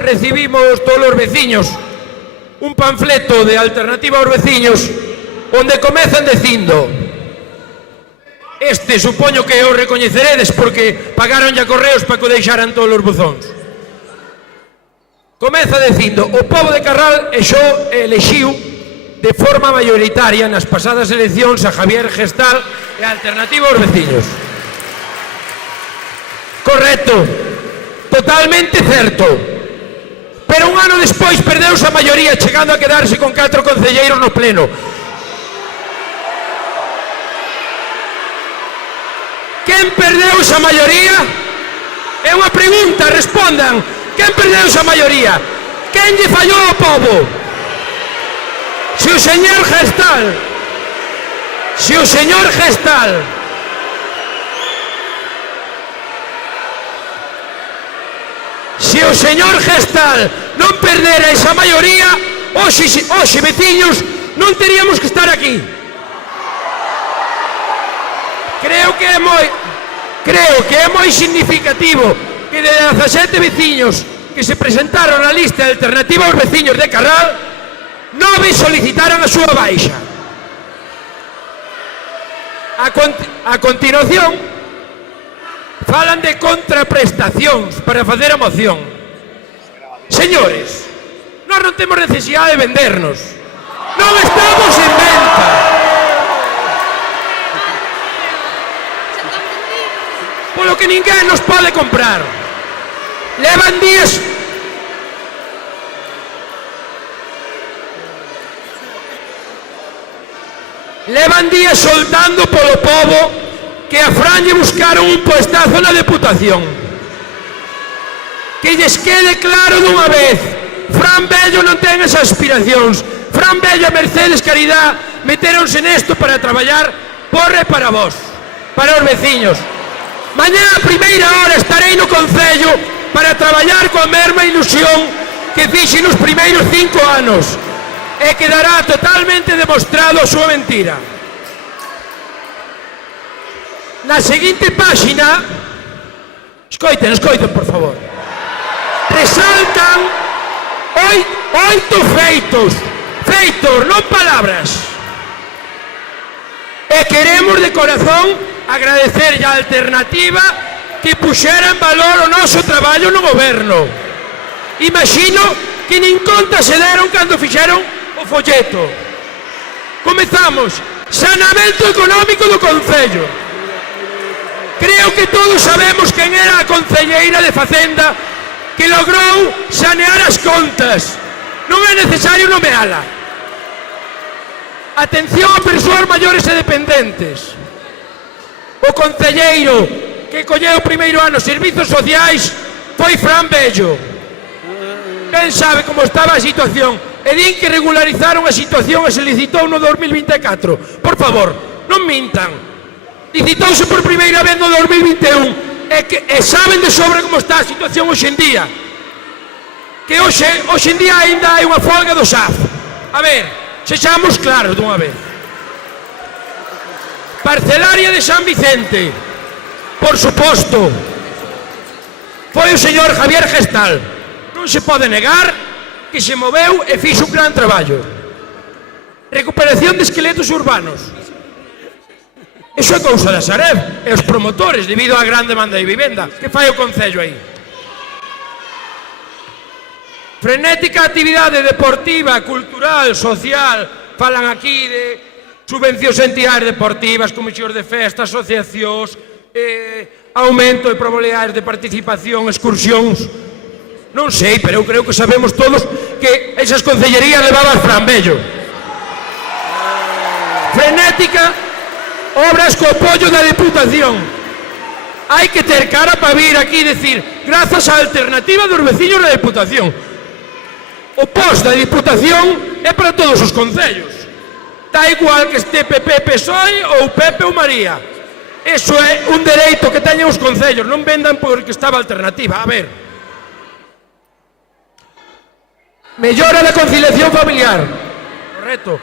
recibimos todos os veciños un panfleto de alternativa aos veciños onde comezan dicindo, este supoño que o recoñeceredes porque pagaron ya correos para que o deixaran todos os buzóns. Comeza dicindo, o pobo de Carral elixiu de forma mayoritaria nas pasadas eleccións a Javier Gestal e a alternativa aos veciños. Correcto, totalmente certo. Pero un ano despois perdeuse a maioría, chegando a quedarse con 4 concelleiros no pleno. Quen perdeu esa maioría? É unha pregunta, respondan. Quen perdeu esa maioría? Quen lle fallou ao pobo? Se o señor Gestal non perdera esa maioría, hoxe veciños non teríamos que estar aquí. Creo que é moi significativo que de 17 veciños que se presentaron na lista de alternativa aos veciños de Carral, 9 solicitaron a súa baixa. A continuación, falan de contraprestacións para facer a moción. Señores, nós non temos necesidade de vendernos. Non estamos en venta. Polo que ninguén nos pode comprar. Levan días... Levan días soltando polo pobo que a Fran lle buscaron un puestazo na Deputación. Que lles quede claro dunha vez, Fran Bello non ten esas aspiracións. Fran Bello e Mercedes Caridad metéronse nesto para traballar por e para vos, para os veciños. Mañá a primeira hora estarei no Concello para traballar coa mesma ilusión que fixe nos primeiros 5 anos. E quedará totalmente demostrado a súa mentira. Na seguinte páxina, escoiten, por favor, resaltan 8 feitos, non palabras. E queremos de corazón agradecer a alternativa que puxera en valor o noso traballo no goberno. Imagino que nin conta se deron cando fixeron o folleto. Comezamos. Saneamento económico do Concello. Creo que todos sabemos quen era a concelleira de Facenda que logrou sanear as contas. Non é necesario nomeala. Atención a persoas maiores e dependentes. O concelleiro que colleu o primeiro ano servizos sociais foi Fran Bello. Ben sabe como estaba a situación. E din que regularizaron a situación e se licitou no 2024. Por favor, non mintan. Licitouse por primeira vez no 2021 e saben de sobra como está a situación hoxe en día. Que hoxe en día ainda hai unha folga do SAF. A ver, sexamos claros dunha vez. Parcelaria de San Vicente, por suposto, foi o señor Javier Gestal. Non se pode negar que se moveu e fixo un gran traballo. Recuperación de esqueletos urbanos. Iso é cousa da Sareb e os promotores debido á gran demanda de vivenda. Que fai o Concello aí? Frenética actividade deportiva, cultural, social. Falan aquí de subvencións a entidades deportivas, comisións de festa, asociacións, aumento de probabilidades de participación, excursións. Non sei, pero eu creo que sabemos todos que esas concellerías levaban Fran Bello. Frenética, obras co apoio da Deputación. Hai que ter cara para vir aquí e decir, grazas á alternativa dos veciños da Deputación. O post da Deputación é para todos os concellos. Da igual que este PP PSOE ou Pepe ou María. Eso é un dereito que teñen os concellos, non vendan porque estaba alternativa. A ver. Mellora da conciliación familiar. Correcto.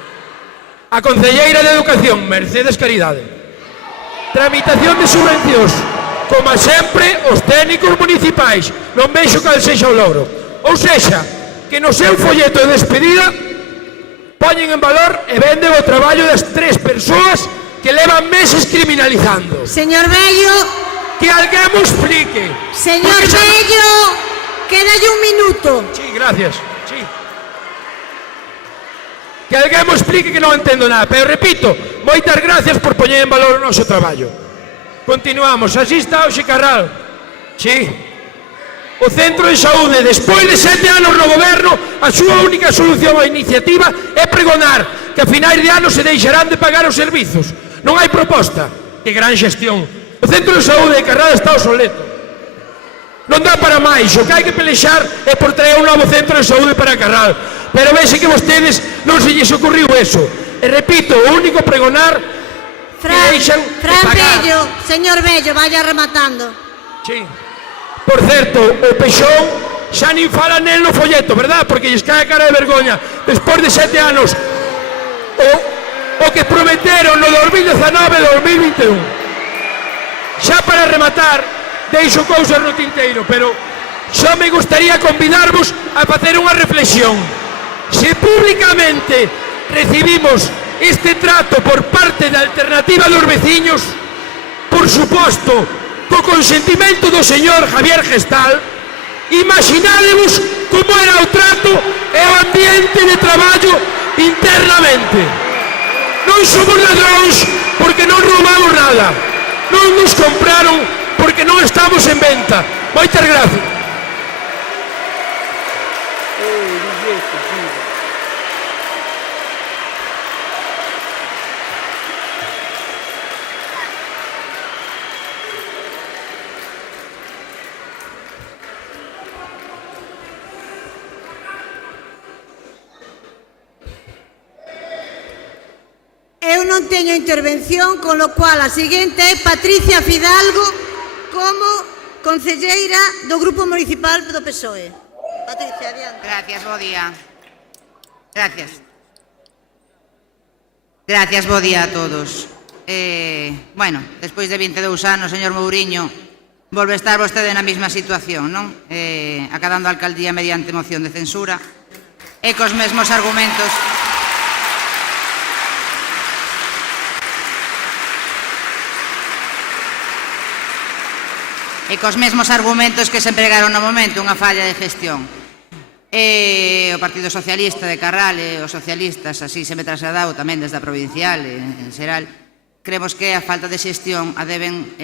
A concelleira de Educación, Mercedes Caridade. Tramitación de subvencións. Como sempre, os técnicos municipais. Non vexo cal sexa o logro. Ou sexa, que no seu folleto de despedida poñen en valor e venden o traballo das 3 persoas que levan meses criminalizando. Señor Bello. Que alguén mo explique. Señor Bello, quédalle un minuto. Sí, gracias. Sí. Que alguén mo explique que non entendo nada. Pero repito, moitas gracias por poñer en valor o noso traballo. Continuamos. Así está hoxe Carral. Sí. O Centro de Saúde, despois de 7 anos no goberno, a súa única solución á iniciativa é pregonar que a finais de ano se deixarán de pagar os servizos. Non hai proposta. Que gran xestión. O Centro de Saúde de Carral está obsoleto. Non dá para máis. O que hai que pelexar é por traer un novo Centro de Saúde para Carral. Pero vese que vostedes non se lles ocurriu eso. E repito, o único pregonar que deixan de pagar. Bello, señor Bello, vaya rematando. Sí. Por certo, o Peixón xa nin fala nel no folleto, verdad? Porque lles cae a cara de vergoña. Despois de 7 anos, o que prometeron no 2019 e 2021. Xa para rematar, deixo cousas no tinteiro, pero só me gustaría convidarvos a facer unha reflexión. Se públicamente recibimos este trato por parte da Alternativa dos Veciños, por suposto, co consentimento do señor Javier Gestal, imaginádevos como era o trato e o ambiente de traballo internamente. Non somos ladróns porque non roubamos nada. Non nos compraron porque non estamos en venta. Moitas gracias. Eu non teño intervención, con lo cual a seguinte é Patricia Fidalgo como concelleira do Grupo Municipal do PSOE. Patricia, adiante. Gracias, bo día. Gracias. Gracias, bo día a todos. Bueno, despois de 22 anos, señor Mouriño, volve a estar vostede na mesma situación, non? Acadando a alcaldía mediante moción de censura e cos mesmos argumentos. E cos mesmos argumentos que se empregaron no momento, unha falla de gestión. O Partido Socialista de Carral e os socialistas, así se me trasladou tamén desde a provincial en xeral, creemos que a falta de xestión a deben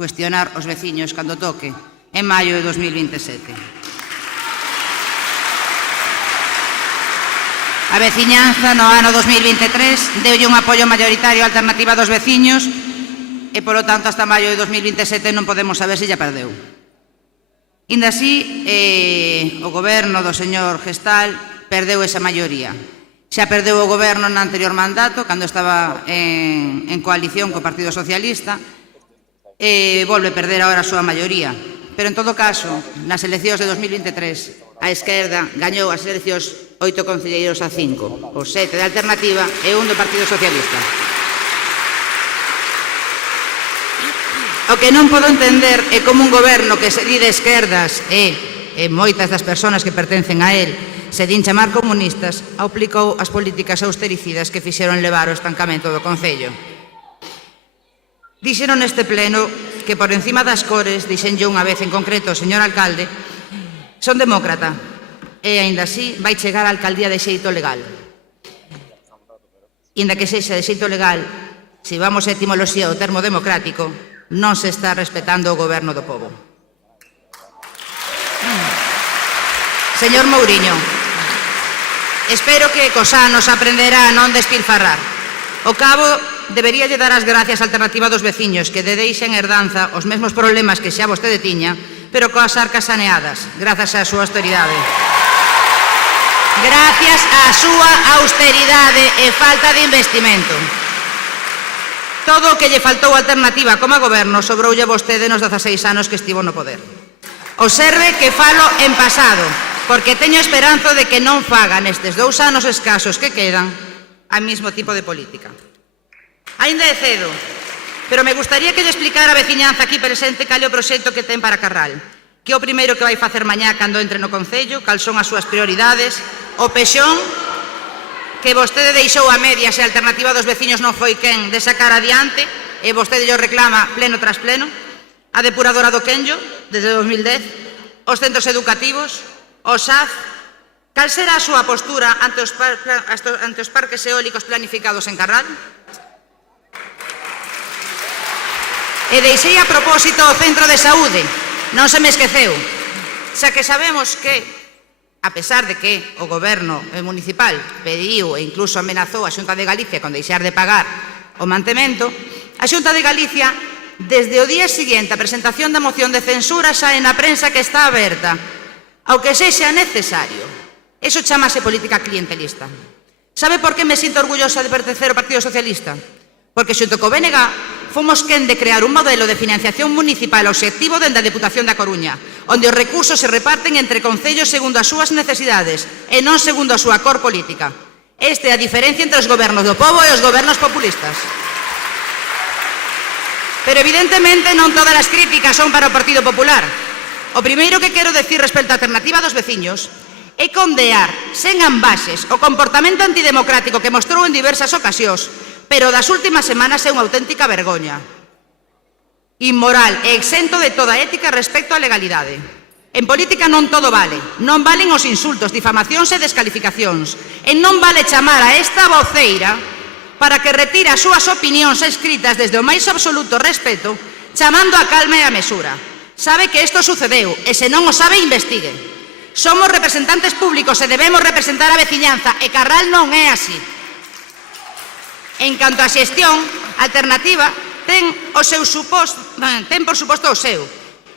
cuestionar os veciños cando toque en maio de 2027. A veciñanza no ano 2023 deulle un apoio maioritario á Alternativa dos Veciños e, polo tanto, hasta maio de 2027 non podemos saber se ya perdeu. Inda así, o goberno do señor Gestal perdeu esa maioría. Xa perdeu o goberno no anterior mandato, cando estaba en coalición co Partido Socialista, e volve perder agora a súa maioría. Pero, en todo caso, nas eleccións de 2023, a esquerda gañou as eleccións 8 concelleiros a 5, os 7 de Alternativa e 1 do Partido Socialista. O que non podo entender é como un goberno que se di de esquerdas e moitas das persoas que pertencen a él se din chamar comunistas, aplicou as políticas austericidas que fixeron levar o estancamento do Concello. Dixeron neste pleno que por encima das cores, dixenlle unha vez en concreto o señor alcalde, son demócrata e, aínda así, vai chegar a alcaldía de xeito legal. Inda que sexa de xeito legal, se vamos a etimoloxía do termo democrático, non se está respetando o goberno do pobo. Señor Mouriño, espero que cos anos aprenderá a non despilfarrar. O cabo deberíalle dar as gracias á Alternativa dos Veciños, que de deixa en herdanza os mesmos problemas que xa vostede tiña, pero coas arcas saneadas, grazas á súa austeridade. Gracias á súa austeridade e falta de investimento. Todo o que lle faltou a Alternativa como a goberno sobroulle a vostede nos 16 anos que estivo no poder. Observe que falo en pasado, porque teño esperanza de que non faga nestes 2 anos escasos que quedan a mismo tipo de política. Ainda é cedo, pero me gustaría que lle explicara a veciñanza aquí presente cal é o proxecto que ten para Carral, que é o primeiro que vai facer mañá cando entre no Concello, cal son as súas prioridades, o pexón que vostede deixou a medias e a Alternativa dos Veciños non foi quen de sacar adiante e vostede o reclama pleno tras pleno, a depuradora do Quenllo desde 2010, os centros educativos, o SAF. Cal será a súa postura ante os parques eólicos planificados en Carral? E deixei a propósito o centro de saúde, non se me esqueceu, xa que sabemos que a pesar de que o goberno municipal pediu e incluso amenazou a Xunta de Galicia con deixar de pagar o mantemento, a Xunta de Galicia, desde o día seguinte a presentación da moción de censura, xa na prensa que está aberta, ao que sexa necesario. Eso chamase política clientelista. Sabe por que me sinto orgullosa de pertencer ao Partido Socialista? Porque xunto co BNG fomos quen de crear un modelo de financiación municipal obxectivo dende a Deputación da Coruña, onde os recursos se reparten entre concellos segundo as súas necesidades e non segundo a súa cor política. Esta é a diferencia entre os gobernos do pobo e os gobernos populistas. Pero evidentemente non todas as críticas son para o Partido Popular. o primeiro que quero decir respecto á alternativa dos veciños é condear sen ambaxes o comportamento antidemocrático que mostrou en diversas ocasións, pero das últimas semanas é unha auténtica vergoña. Inmoral e exento de toda ética respecto á legalidade. En política non todo vale. Non valen os insultos, difamacións e descalificacións. E non vale chamar a esta voceira para que retire as súas opinións escritas desde o máis absoluto respeto, chamando a calma e a mesura. Sabe que isto sucedeu, e se non o sabe, investigue. Somos representantes públicos e debemos representar a veciñanza, e Carral non é así. En canto á xestión, a alternativa ten por suposto o seu,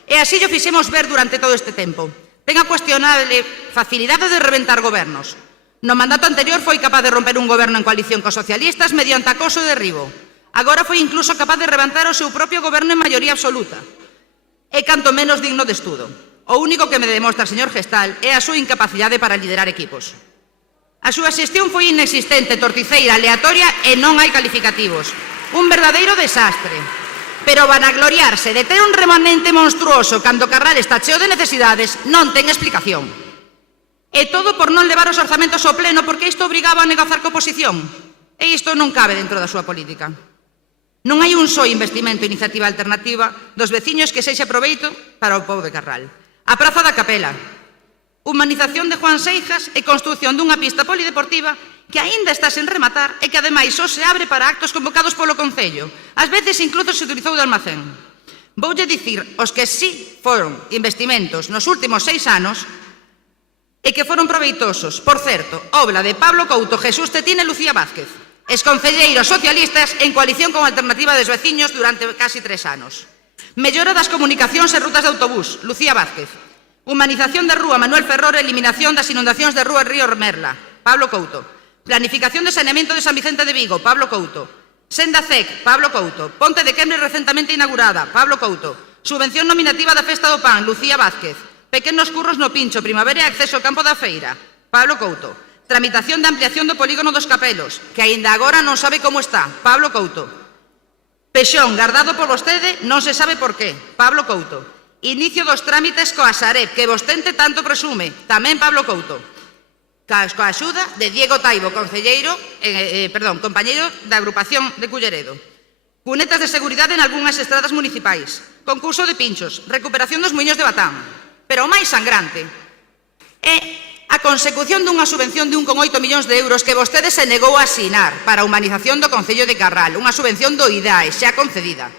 e así o fixemos ver durante todo este tempo. Ten a cuestionable facilidade de reventar gobernos. No mandato anterior foi capaz de romper un goberno en coalición cos socialistas mediante acoso e derribo. Agora foi incluso capaz de reventar o seu propio goberno en maioría absoluta. É canto menos digno de estudo. O único que me demostra, señor Gestal, é a súa incapacidade para liderar equipos. A súa xestión foi inexistente, torticeira, aleatoria e non hai calificativos. Un verdadeiro desastre. Pero vanagloriarse de ter un remanente monstruoso cando Carral está cheo de necesidades non ten explicación. E todo por non levar os orzamentos ao pleno porque isto obrigaba a negociar co oposición. E isto non cabe dentro da súa política. Non hai un só investimento e iniciativa alternativa dos veciños que sexa proveito para o pobo de Carral. A Praza da Capela, humanización de Juan Seijas e construción dunha pista polideportiva que aínda está sen rematar e que ademais só se abre para actos convocados polo Concello. Ás veces incluso se utilizou de almacén. Voulle dicir os que sí foron investimentos nos últimos 6 anos e que foron proveitosos. Por certo, obra de Pablo Couto, Jesús Tetín e Lucía Vázquez, exconcelleiros socialistas en coalición con a Alternativa dos Veciños durante casi 3 anos. Mellora das comunicacións e rutas de autobús, Lucía Vázquez. Humanización da rúa Manuel Ferror e eliminación das inundacións de rúa Río Merla, Pablo Couto. Planificación de saneamento de San Vicente de Vigo, Pablo Couto. Senda CEC, Pablo Couto. Ponte de Quembre recentemente inaugurada, Pablo Couto. Subvención nominativa da Festa do Pan, Lucía Vázquez. Pequenos curros no Pincho, primavera e acceso ao campo da feira, Pablo Couto. Tramitación de ampliación do polígono dos Capelos, que aínda agora non sabe como está, Pablo Couto. Pexón, guardado por vostede, non se sabe por qué, Pablo Couto. Inicio dos trámites coa Sareb, que vostede tanto presume, tamén Pablo Couto. Coa axuda de Diego Taibo, compañeiro da agrupación de Culleredo. Cunetas de seguridade en algunhas estradas municipais. Concurso de pinchos, recuperación dos muiños de Batán. Pero o máis sangrante é a consecución dunha subvención de 1,8 millóns de euros que vostede se negou a asinar para a humanización do Concello de Carral, unha subvención do IDAE xa concedida.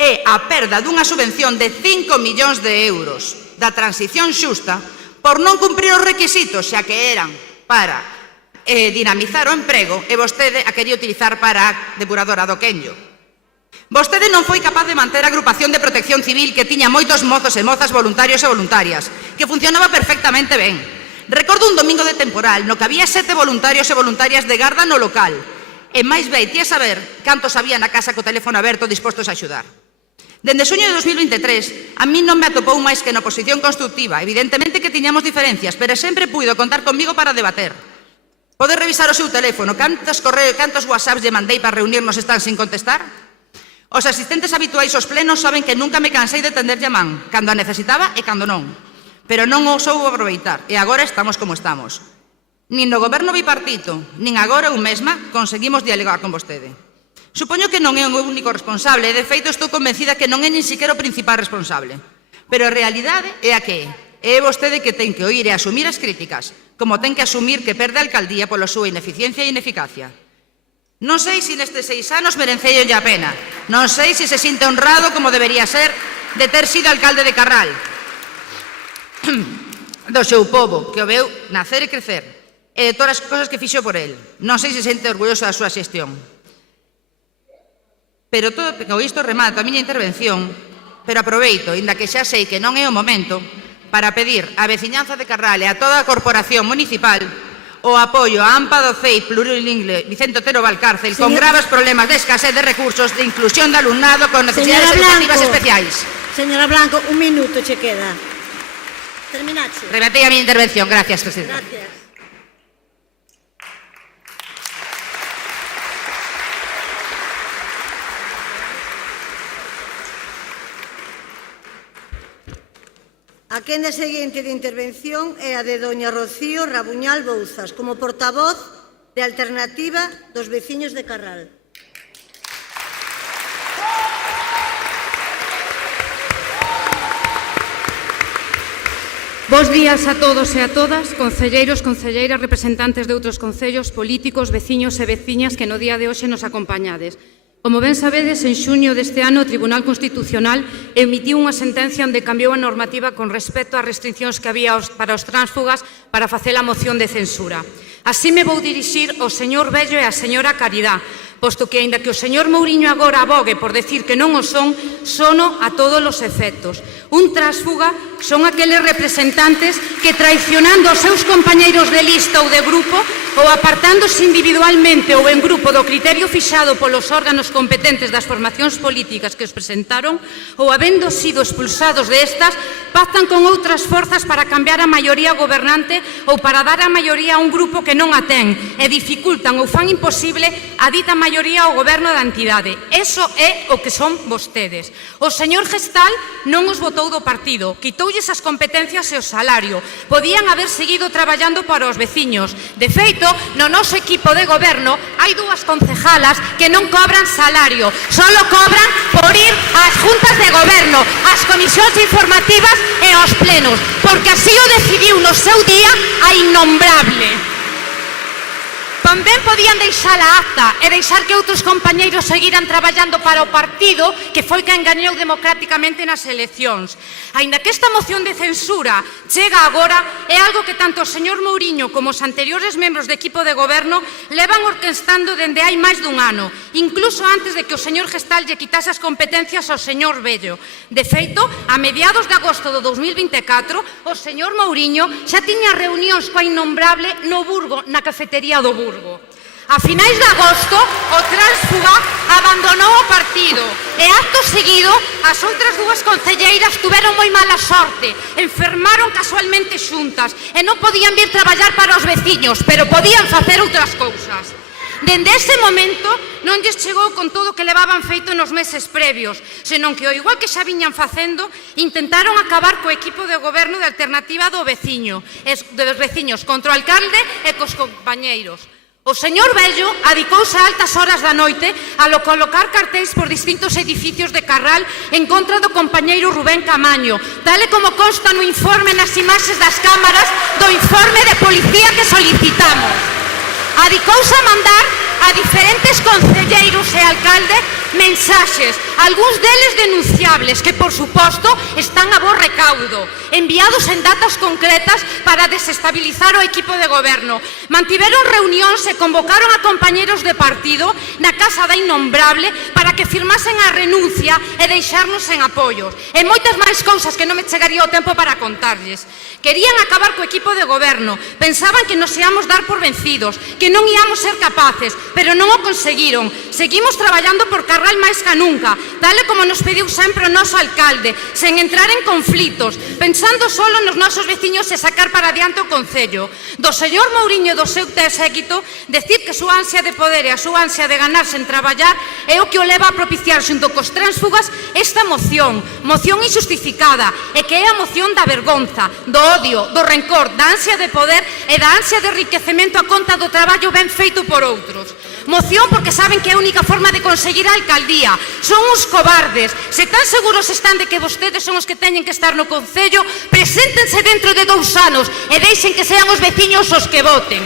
É a perda dunha subvención de 5 millóns de euros da transición xusta por non cumprir os requisitos, xa que eran para dinamizar o emprego e vostede a quería utilizar para a depuradora do Quenllo. Vostede non foi capaz de manter a agrupación de protección civil que tiña moitos mozos e mozas voluntarios e voluntarias, que funcionaba perfectamente ben. Recordo un domingo de temporal no que había 7 voluntarios e voluntarias de garda no local, e máis veitie saber cantos había na casa co teléfono aberto dispostos a axudar. Dende xuño de 2023, a mí non me atopou máis que na oposición constructiva. Evidentemente que tiñamos diferencias, pero sempre puido contar comigo para debater. Pode revisar o seu teléfono, cantos correos, cantos whatsapps lle mandei para reunirnos están sin contestar? Os asistentes habituais aos plenos saben que nunca me cansei de tenderlle a man, cando a necesitaba e cando non. Pero non o soubo aproveitar, e agora estamos como estamos. Nin no goberno bipartito, nin agora eu mesma conseguimos dialogar con vostede. Supoño que non é o único responsable, e de feito estou convencida que non é nin siquiera o principal responsable. Pero a realidade é a que é vostede que ten que oír e asumir as críticas, como ten que asumir que perde a alcaldía pola súa ineficiencia e ineficacia. Non sei se nestes 6 anos merencello a pena, non sei se se sinte honrado como debería ser de ter sido alcalde de Carral, do seu pobo, que o veu nacer e crecer, e de todas as cosas que fixo por el. Non sei se sente orgulloso da súa xestión. Pero todo isto remato a miña intervención, pero aproveito, inda que xa sei que non é o momento, para pedir á veciñanza de Carral e a toda a corporación municipal o apoio a AMPA do CEI plurilingüe Vicente Otero Valcárcel con graves problemas de escasez de recursos de inclusión de alumnado con necesidades educativas especiais. Señora Blanco, un minuto che queda. Terminaxe. Rematei a miña intervención. Gracias, presidenta. Gracias. A quenda seguinte de intervención é a de doña Rocío Rabuñal Bouzas, como portavoz de Alternativa dos Veciños de Carral. Bos días a todos e a todas, concelleiros, concelleiras, representantes de outros concellos, políticos, veciños e veciñas que no día de hoxe nos acompañades. Como ben sabedes, en xuño deste ano o Tribunal Constitucional emitiu unha sentencia onde cambiou a normativa con respecto ás restriccións que había para os tránsfugas para facer a moción de censura. Así me vou dirixir ao señor Vello e á señora Caridad, posto que, aínda que o señor Mouriño agora abogue por decir que non o son, sono a todos os efectos. Un tránsfuga son aqueles representantes que, traicionando os seus compañeiros de lista ou de grupo, ou apartándose individualmente ou en grupo do criterio fixado polos órganos competentes das formacións políticas que os presentaron, ou habendo sido expulsados destas, pactan con outras forzas para cambiar a maioría gobernante ou para dar a maioría a un grupo que non a ten e dificultan ou fan imposible a dita maioría ao goberno da entidade. Eso é o que son vostedes. O señor Gestal non os botou do partido, quitoulles as competencias e o salario. Podían haber seguido traballando para os veciños. De feito, no noso equipo de goberno hai dúas concejalas que non cobran salario, solo cobran por ir ás juntas de goberno, ás comisións informativas e aos plenos, porque así o decidiu no seu día a innombrable. Tamén podían deixar a acta e deixar que outros compañeiros seguiran traballando para o partido que foi quen gañou democráticamente nas eleccións. Aínda que esta moción de censura chega agora, é algo que tanto o señor Mouriño como os anteriores membros de equipo de goberno levan orquestando dende hai máis dun ano, incluso antes de que o señor Gestal lle quitase as competencias ao señor Vello. De feito, a mediados de agosto do 2024, o señor Mouriño xa tiña reunións coa innombrable no Burgo, na cafetería do Burgo. A finais de agosto, o tránsfuga abandonou o partido e, acto seguido, as outras dúas concelleiras tuveron moi mala sorte, enfermaron casualmente xuntas e non podían vir traballar para os veciños, pero podían facer outras cousas. Dende ese momento non lles chegou con todo o que levaban feito nos meses previos, senón que, ao igual que xa viñan facendo, intentaron acabar co equipo de goberno de Alternativa dos veciños contra o alcalde e cos compañeiros. O señor Vello adicouse a altas horas da noite a colocar cartéis por distintos edificios de Carral en contra do compañeiro Rubén Camaño, tal e como consta no informe nas imaxes das cámaras do informe de policía que solicitamos. Adicouse a mandar a diferentes concelleiros e alcalde mensaxes, algúns deles denunciables, que por suposto están a bo recaudo, enviados en datas concretas para desestabilizar o equipo de goberno. Mantiveron reunións e convocaron a compañeros de partido na Casa da Innombrable para que firmasen a renuncia e deixarnos en apoios. E moitas máis cousas que non me chegaría o tempo para contarlles. Querían acabar co equipo de goberno, pensaban que nos íamos dar por vencidos, que non íamos ser capaces, pero non o conseguiron. Seguimos traballando por Carral máis ca nunca, tal e como nos pediu sempre o noso alcalde, sen entrar en conflitos, pensando solo nos nosos veciños e sacar para adiante o Concello. Do señor Mouriño e do seu séquito, decir que a súa ansia de poder e a súa ansia de ganar sen traballar é o que o leva a propiciar xunto cos tránsfugas esta moción injustificada, e que é a moción da vergonza, do odio, do rencor, da ansia de poder e da ansia de enriquecemento a conta do traballo ben feito por outros. Moción porque saben que é a única forma de conseguir a alcaldía. Son uns cobardes. Se tan seguros están de que vostedes son os que teñen que estar no Concello, preséntense dentro de 2 anos e deixen que sean os veciños os que voten.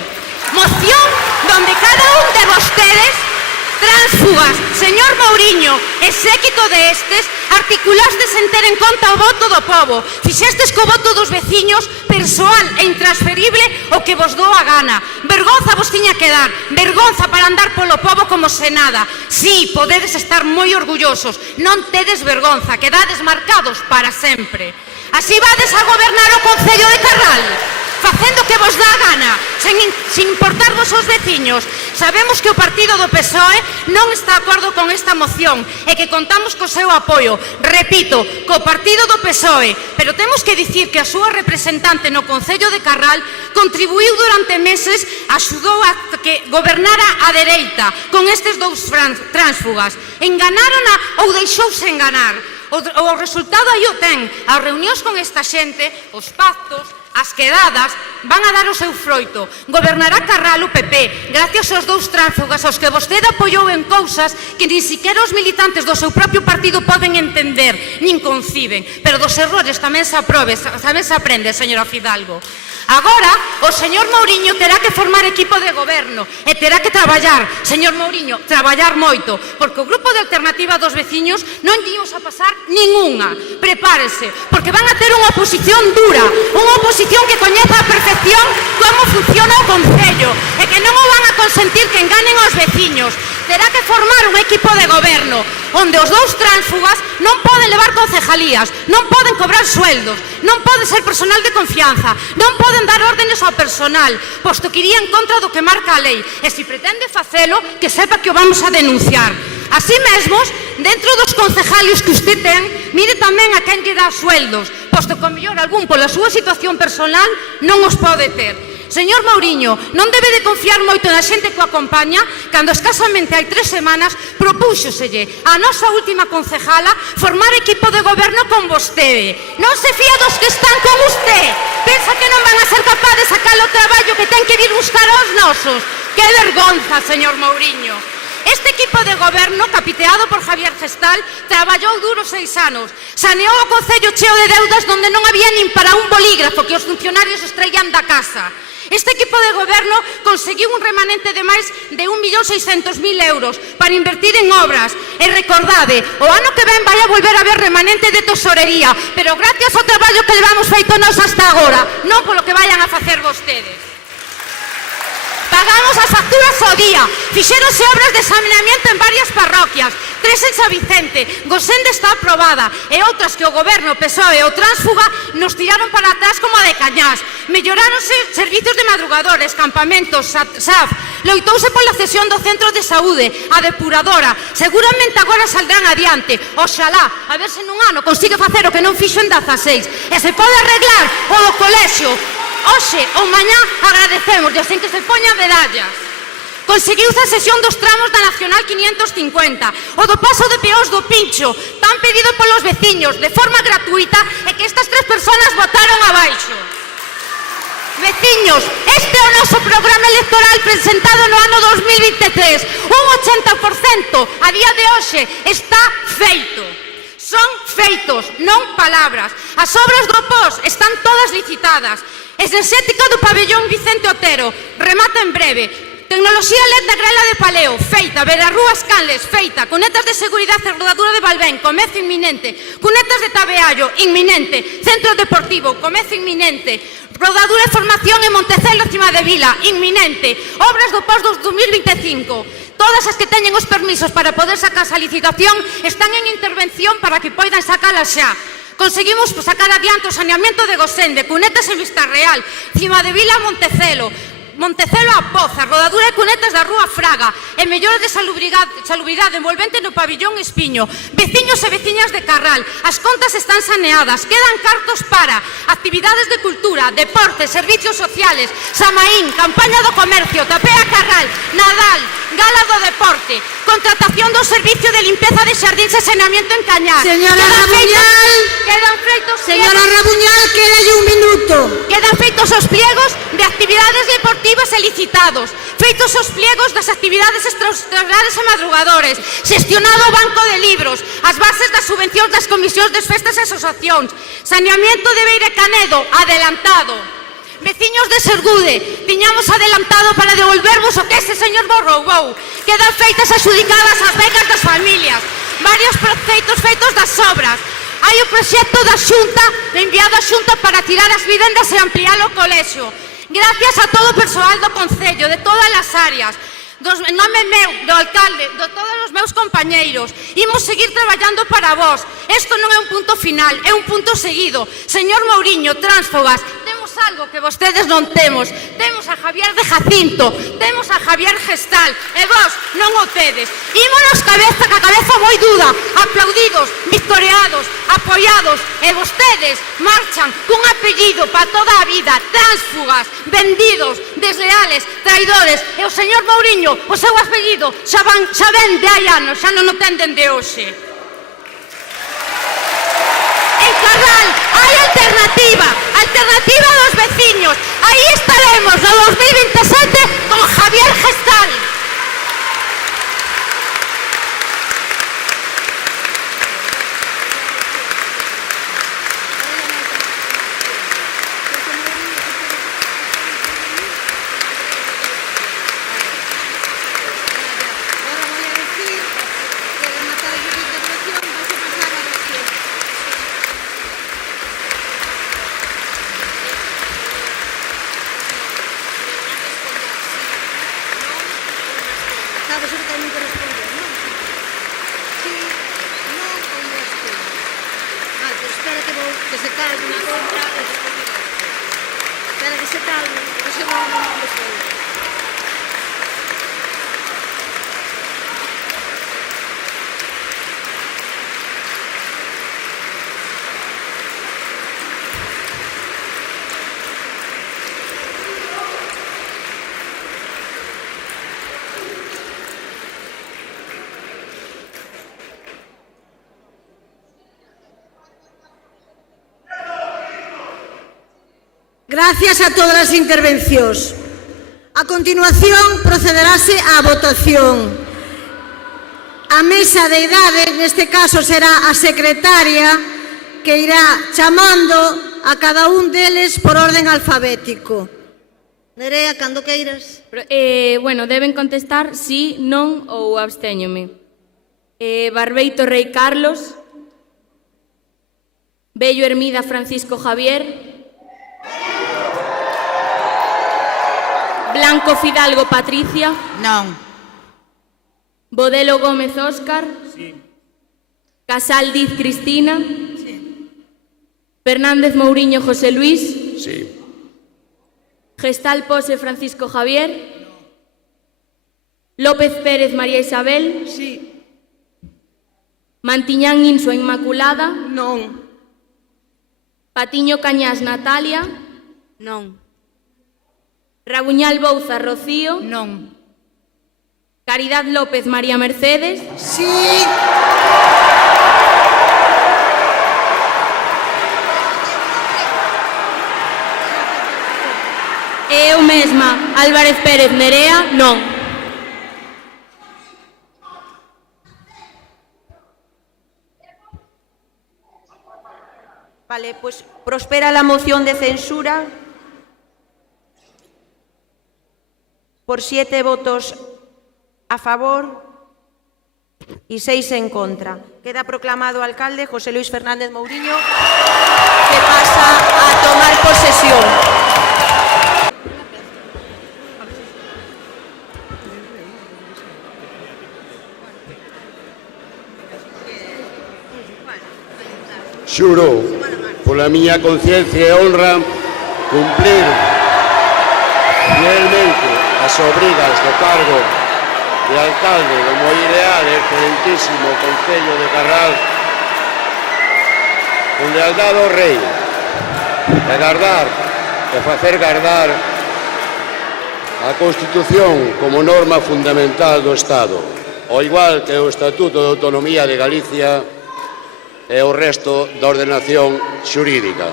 Moción donde cada un de vostedes, tránsfugas, señor Mouriño e séquito de estes, articulastes en ter en conta o voto do pobo, fixestes co voto dos veciños persoal e intransferible o que vos dou a gana. Vergonza vos tiña que dar, vergonza para andar polo pobo como se nada. Sí, podedes estar moi orgullosos, non tedes vergonza, quedades marcados para sempre. Así vades a gobernar o Concello de Carral, facendo que vos dá a gana, sin importarvos aos veciños. Sabemos que o partido do PSOE non está de acordo con esta moción e que contamos co seu apoio. Repito, co partido do PSOE, pero temos que dicir que a súa representante no Concello de Carral contribuiu durante meses, axudou a que gobernara a dereita con estes 2 tránsfugas. Enganárona ou deixouse enganar? O resultado aí o ten. As reunións con esta xente, os pactos, as quedadas, van a dar o seu froito. Gobernará Carral o PP, gracias aos dous tránsfugas aos que vostede apoiou en cousas que nin siquiera os militantes do seu propio partido poden entender, nin conciben. Pero dos errores tamén se aprende, señora Fidalgo. Agora, o señor Mouriño terá que formar equipo de goberno e terá que traballar, señor Mouriño, traballar moito, porque o grupo de alternativa dos veciños non íos a pasar ningunha. Prepárese, porque van a ter unha oposición dura, unha oposición que coñeza a perfección como funciona o Concello e que non o van a consentir que enganen aos veciños. Terá que formar un equipo de goberno onde os dous tránsfugas non poden levar concejalías, non poden cobrar sueldos, non pode ser personal de confianza, non poden dar órdenes ao personal, posto que iría en contra do que marca a lei. E se pretende facelo, que sepa que o vamos a denunciar. Así mesmos, dentro dos concejalios que usted ten, mire tamén a quen lle dá sueldos, posto que o mellor algún pola súa situación personal non os pode ter. Señor Mouriño, non debe de confiar moito na xente que o acompaña cando escasamente hai 3 semanas propúxoselle a nosa última concejala formar equipo de goberno con vostede. Non se fía dos que están con usted. Pensa que non van a ser capazes de sacar o traballo que ten que vir buscar aos nosos. Que vergonza, señor Mouriño. Este equipo de goberno, capiteado por Javier Gestal, traballou duro 6 anos. Saneou o Concello cheo de deudas donde non había nin para un bolígrafo que os funcionarios os traían da casa. Este equipo de goberno conseguiu un remanente de máis de 1.600.000 euros para invertir en obras. E recordade, o ano que ven vai a volver a haber remanente de tesorería, pero gracias ao traballo que levamos feito nos hasta agora, non polo que vayan a facer vostedes. Pagamos as facturas ao día, fixéronse obras de saneamiento en varias parroquias, 3 en San Vicente, Gosende está aprobada e outras que o goberno, PSOE e o tránsfuga nos tiraron para atrás como a de Cañás. Melloráronse servicios de madrugadores, campamentos, SAF, loitouse pola cesión do centro de saúde, a depuradora, seguramente agora saldrán adiante, oxalá, a ver se nun ano consigue facer o que non fixo en 16, e se pode arreglar o do colexio. Hoxe ou mañá agradecemos e sen que se poña medallas. Conseguiuse a sesión dos tramos da Nacional 550, o do paso de peóns do Pincho, tan pedido polos veciños, de forma gratuita, e que estas 3 persoas votaron abaixo. Veciños, este é o noso programa electoral presentado no ano 2023. Un 80% a día de hoxe está feito. Son feitos, non palabras. As obras do POS están todas licitadas. Exercética do pabellón Vicente Otero, remata en breve. Tecnoloxía LED da Grela de Paleo, feita. Berarrúas Canles, feita. Cunetas de seguridade e rodadura de Balbén, comezo inminente. Cunetas de Tabeallo, inminente. Centro deportivo, comezo inminente. Rodadura e formación en Montecelo, Cima de Vila, inminente. Obras do POS 2025. Todas as que teñen os permisos para poder sacar a licitación están en intervención para que poidan sacala xa. Conseguimos sacar adiante o saneamento de Gosende, cunetas en Vistarreal, Cima de Vila, Montecelo a Poza, rodadura e cunetas da Rúa Fraga, e mellores de salubridade envolvente no pabillón Espiño. Veciños e veciñas de Carral, as contas están saneadas, quedan cartos para actividades de cultura, deportes, servicios sociales, Samaín, campaña do comercio, Tapea Carral, Nadal, Gala do Deporte, contratación do servicio de limpeza de xardíns e saneamento en Cañar. Señora Rabuñal, quédalle un minuto. Quedan feitos os pliegos de actividades deportivas e licitados, feitos os pliegos das actividades extraordinarias e madrugadores, xestionado o banco de libros, as bases das subvencións das comisións de festas e asociacións, saneamento de Beire Canedo, adelantado. Veciños de Sergude, tiñamos adelantado para devolvervos o que ese señor borroubou. Quedan feitas adxudicadas as becas das familias, varios proxectos feitos das obras. Hai o proxecto da Xunta, enviado á Xunta para tirar as vivendas e ampliar o colexio. Gracias a todo o persoal do Concello, de todas as áreas, en nome meu, do alcalde, de todos os meus compañeiros, imos seguir traballando para vós. Isto non é un punto final, é un punto seguido. Señor Mouriño, tránsfugas, temos algo que vostedes non temos. Temos a Javier de Jacinto, temos a Javier Gestal, e vós non o tedes. Ímonos ca cabeza moi duda, aplaudidos, victoriados, apoiados, e vostedes marchan cun apellido para toda a vida, tránsfugas, vendidos, desleales, traidores, e o señor Mouriño, o seu apellido xa ven de hai anos, xa non o ten dende hoxe. Alternativa dos veciños. Aí estaremos no 2027 con Javier Gestal. Sabes o que teñen que responder, non? Sí, non ou non estou. Vale, pero espera que se calme un pouco. Espera que se calme, que se non me sei. Gracias a todas as intervencións. A continuación procederase á votación. A mesa de idade, neste caso será a secretaria, que irá chamando a cada un deles por orden alfabético. Nerea, cando queiras. Bueno, deben contestar sí, non ou abstéñome. Barbeito Rei Carlos, Bello Hermida Francisco Javier, Blanco Fidalgo Patricia, Non. Bodelo Gómez Óscar, Casal Diz Cristina, Fernández Mouriño José Luis, Sí. Gestal Pose Francisco Javier, López Pérez María Isabel, Mantiñán Insua Inmaculada, Non. Patiño Cañás Natalia, Non. Rabuñal Bouza Rocío, Non. Caridad López María Mercedes, Sí. e eu mesma, Álvarez Pérez Nerea, non. Vale, pues prospera la moción de censura por 7 votos a favor y 6 en contra. Queda proclamado alcalde José Luis Fernández Mouriño, que pasa a tomar posesión. Xuro, pola miña conciencia e honra, cumplir fielmente as obrigas do cargo de alcalde do moi leal e excelentísimo Concello de Carral, con lealdade ao rei, e gardar, e facer gardar a Constitución como norma fundamental do Estado, ao igual que o Estatuto de Autonomía de Galicia e o resto da ordenación xurídica.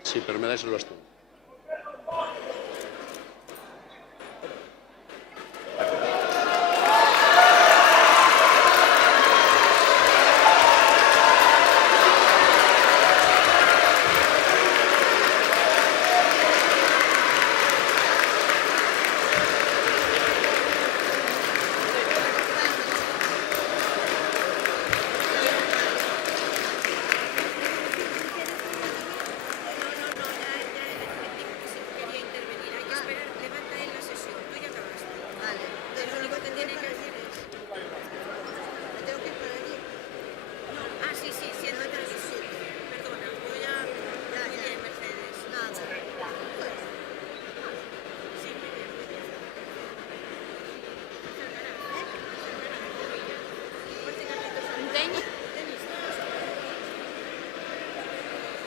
Sí, pero me dáselo tú.